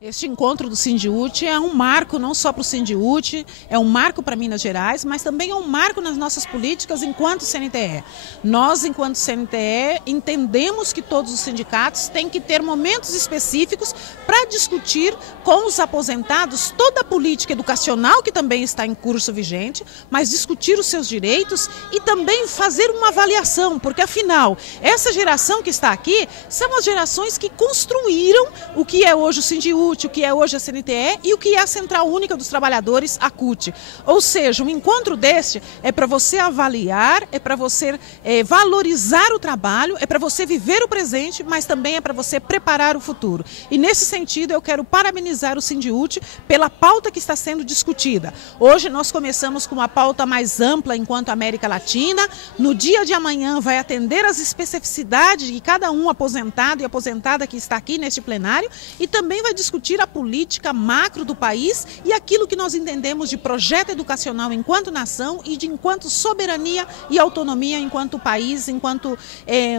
Este encontro do Cindy Uti é um marco não só para o Cindy Uti, é um marco para Minas Gerais, mas também é um marco nas nossas políticas enquanto CNTE. Nós, enquanto CNTE, entendemos que todos os sindicatos têm que ter momentos específicos para discutir com os aposentados toda a política educacional que também está em curso vigente, mas discutir os seus direitos e também fazer uma avaliação, porque afinal, essa geração que está aqui são as gerações que construíram o que é hoje o Cindy Uti, o que é hoje a CNTE e o que é a Central Única dos Trabalhadores, a CUT. Ou seja, um encontro deste é para você avaliar, é para você valorizar o trabalho, é para você viver o presente, mas também é para você preparar o futuro. E nesse sentido eu quero parabenizar o Cindy Uti pela pauta que está sendo discutida. Hoje nós começamos com uma pauta mais ampla enquanto América Latina. No dia de amanhã vai atender as especificidades de cada um aposentado e aposentada que está aqui neste plenário e também vai discutir a política macro do país e aquilo que nós entendemos de projeto educacional enquanto nação e de enquanto soberania e autonomia enquanto país, enquanto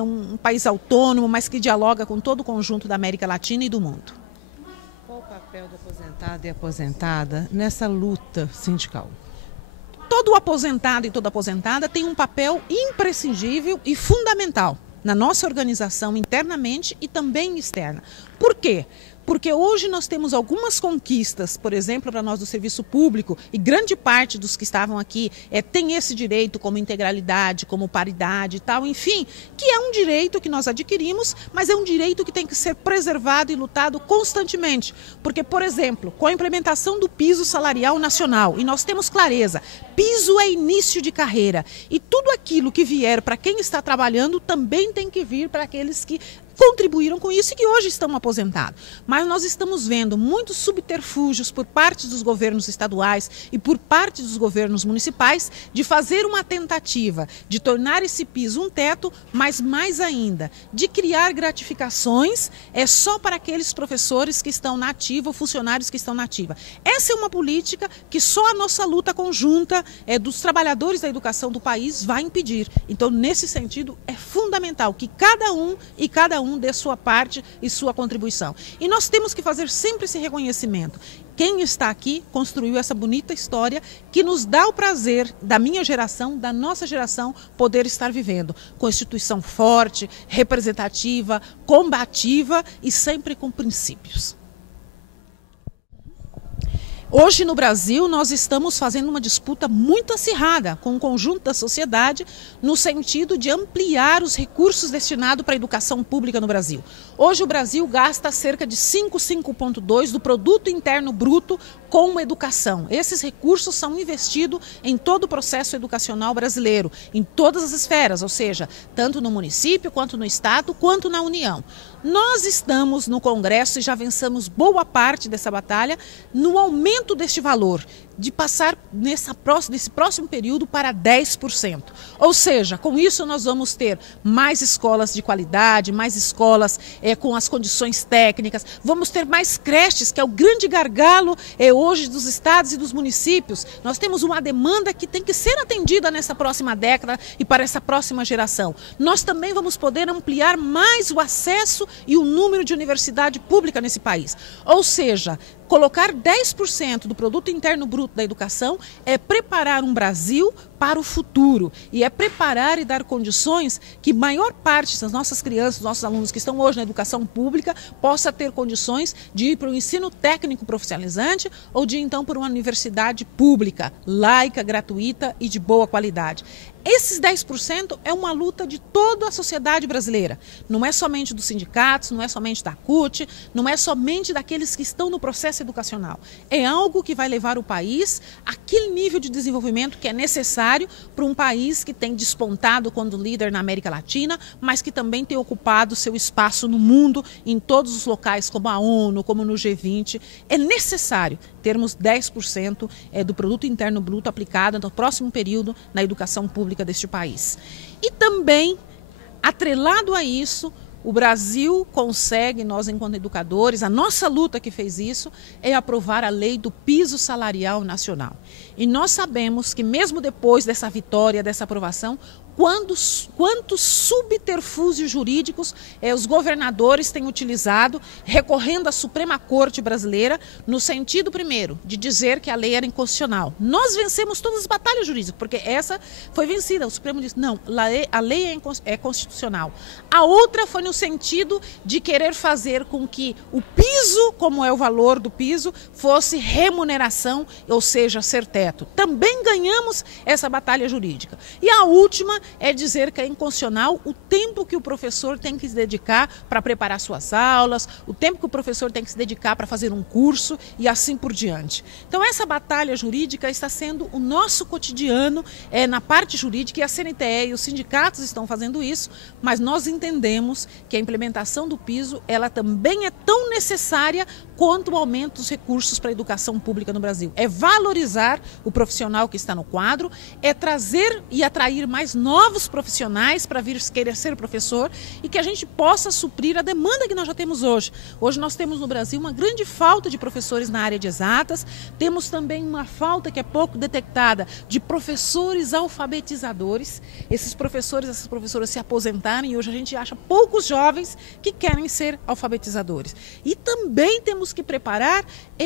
um país autônomo, mas que dialoga com todo o conjunto da América Latina e do mundo. Qual o papel do aposentado e aposentada nessa luta sindical? Todo aposentado e toda aposentada tem um papel imprescindível e fundamental na nossa organização internamente e também externa. Por quê? Porque hoje nós temos algumas conquistas, por exemplo, para nós do serviço público, e grande parte dos que estavam aqui tem esse direito como integralidade, como paridade e tal, enfim, que é um direito que nós adquirimos, mas é um direito que tem que ser preservado e lutado constantemente. Porque, por exemplo, com a implementação do piso salarial nacional, e nós temos clareza, piso é início de carreira, e tudo aquilo que vier para quem está trabalhando também tem que vir para aqueles que contribuíram com isso e que hoje estão aposentados. Mas nós estamos vendo muitos subterfúgios por parte dos governos estaduais e por parte dos governos municipais de fazer uma tentativa de tornar esse piso um teto, mas mais ainda, de criar gratificações só para aqueles professores que estão na ativa ou funcionários que estão na ativa. Essa é uma política que só a nossa luta conjunta dos trabalhadores da educação do país vai impedir. Então, nesse sentido, é fundamental que cada um dê sua parte e sua contribuição. E nós temos que fazer sempre esse reconhecimento. Quem está aqui construiu essa bonita história que nos dá o prazer da minha geração, da nossa geração, poder estar vivendo. Constituição forte, representativa, combativa e sempre com princípios. Hoje no Brasil nós estamos fazendo uma disputa muito acirrada com o conjunto da sociedade no sentido de ampliar os recursos destinados para a educação pública no Brasil. Hoje o Brasil gasta cerca de 5,2% do produto interno bruto com educação. Esses recursos são investidos em todo o processo educacional brasileiro, em todas as esferas, ou seja, tanto no município, quanto no estado, quanto na União. Nós estamos no Congresso e já vencemos boa parte dessa batalha no aumento deste valor, de passar nesse próximo período para 10%. Ou seja, com isso nós vamos ter mais escolas de qualidade, mais escolas com as condições técnicas, vamos ter mais creches, que é o grande gargalo hoje dos estados e dos municípios. Nós temos uma demanda que tem que ser atendida nessa próxima década e para essa próxima geração. Nós também vamos poder ampliar mais o acesso e o número de universidade pública nesse país. Ou seja, colocar 10% do produto interno bruto da educação é preparar um Brasil para o futuro e é preparar e dar condições que maior parte das nossas crianças, nossos alunos que estão hoje na educação pública, possa ter condições de ir para o ensino técnico profissionalizante ou de então para uma universidade pública, laica, gratuita e de boa qualidade. Esses 10% é uma luta de toda a sociedade brasileira. Não é somente dos sindicatos, não é somente da CUT, não é somente daqueles que estão no processo educacional. É algo que vai levar o país àquele nível de desenvolvimento que é necessário para um país que tem despontado quando líder na América Latina, mas que também tem ocupado seu espaço no mundo, em todos os locais, como a ONU, como no G20. É necessário termos 10% do produto interno bruto aplicado no próximo período na educação pública deste país. E também, atrelado a isso, o Brasil consegue, nós enquanto educadores, a nossa luta que fez isso é aprovar a lei do piso salarial nacional. E nós sabemos que mesmo depois dessa vitória, dessa aprovação, quantos subterfúgios jurídicos os governadores têm utilizado, recorrendo à Suprema Corte brasileira, no sentido, primeiro, de dizer que a lei era inconstitucional. Nós vencemos todas as batalhas jurídicas, porque essa foi vencida. O Supremo disse, não, a lei é constitucional. A outra foi no sentido de querer fazer com que o piso, como é o valor do piso, fosse remuneração, ou seja, ser teto. Também ganhamos essa batalha jurídica. E a última é dizer que é inconstitucional o tempo que o professor tem que se dedicar para preparar suas aulas, o tempo que o professor tem que se dedicar para fazer um curso e assim por diante. Então essa batalha jurídica está sendo o nosso cotidiano na parte jurídica, e a CNTE e os sindicatos estão fazendo isso, mas nós entendemos que a implementação do piso ela também é tão necessária quanto o aumento dos recursos para a educação pública no Brasil. É valorizar o profissional que está no quadro, é trazer e atrair mais novos profissionais para vir querer ser professor e que a gente possa suprir a demanda que nós já temos hoje. Hoje nós temos no Brasil uma grande falta de professores na área de exatas, temos também uma falta que é pouco detectada de professores alfabetizadores. Esses professores, essas professoras se aposentarem e hoje a gente acha poucos jovens que querem ser alfabetizadores. E também temos que preparar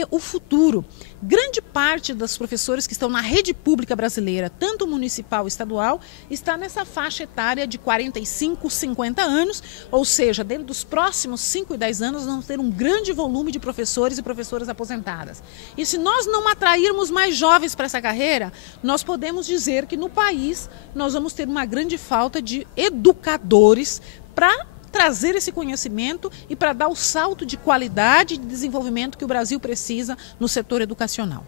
o futuro. Grande parte dos professores que estão na rede pública brasileira, tanto municipal e estadual, está nessa faixa etária de 45, 50 anos, ou seja, dentro dos próximos 5 e 10 anos, nós vamos ter um grande volume de professores e professoras aposentadas. E se nós não atrairmos mais jovens para essa carreira, nós podemos dizer que no país nós vamos ter uma grande falta de educadores para trazer esse conhecimento e para dar o salto de qualidade e de desenvolvimento que o Brasil precisa no setor educacional.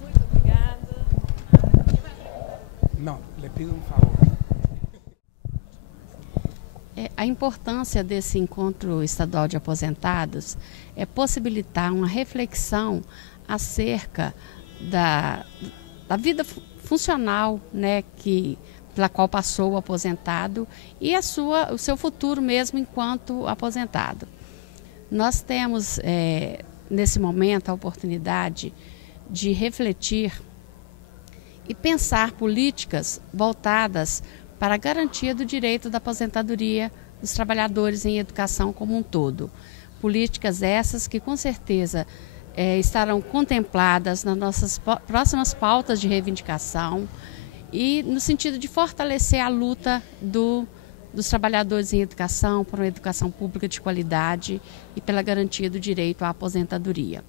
Muito obrigada. Não, le pido um favor. A importância desse encontro estadual de aposentados é possibilitar uma reflexão acerca da vida funcional, né, pela qual passou o aposentado e o seu futuro mesmo enquanto aposentado. Nós temos, nesse momento, a oportunidade de refletir e pensar políticas voltadas para a garantia do direito da aposentadoria dos trabalhadores em educação como um todo. Políticas essas que, com certeza, estarão contempladas nas nossas próximas pautas de reivindicação e no sentido de fortalecer a luta dos trabalhadores em educação, por uma educação pública de qualidade e pela garantia do direito à aposentadoria.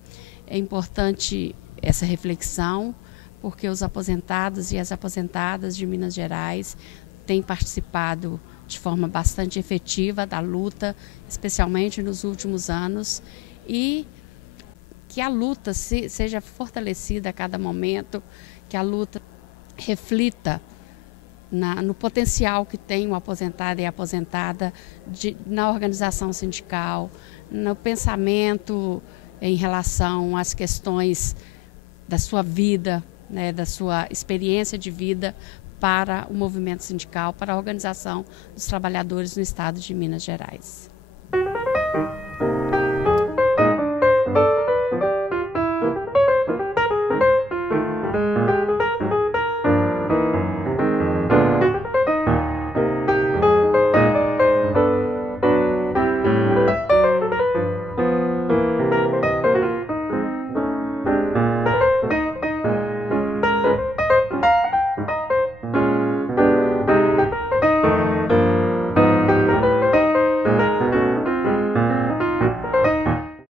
É importante essa reflexão, porque os aposentados e as aposentadas de Minas Gerais têm participado de forma bastante efetiva da luta, especialmente nos últimos anos, e que a luta seja fortalecida a cada momento, que a luta reflita no potencial que tem o aposentado e a aposentada na organização sindical, no pensamento em relação às questões da sua vida, né, da sua experiência de vida para o movimento sindical, para a organização dos trabalhadores no estado de Minas Gerais.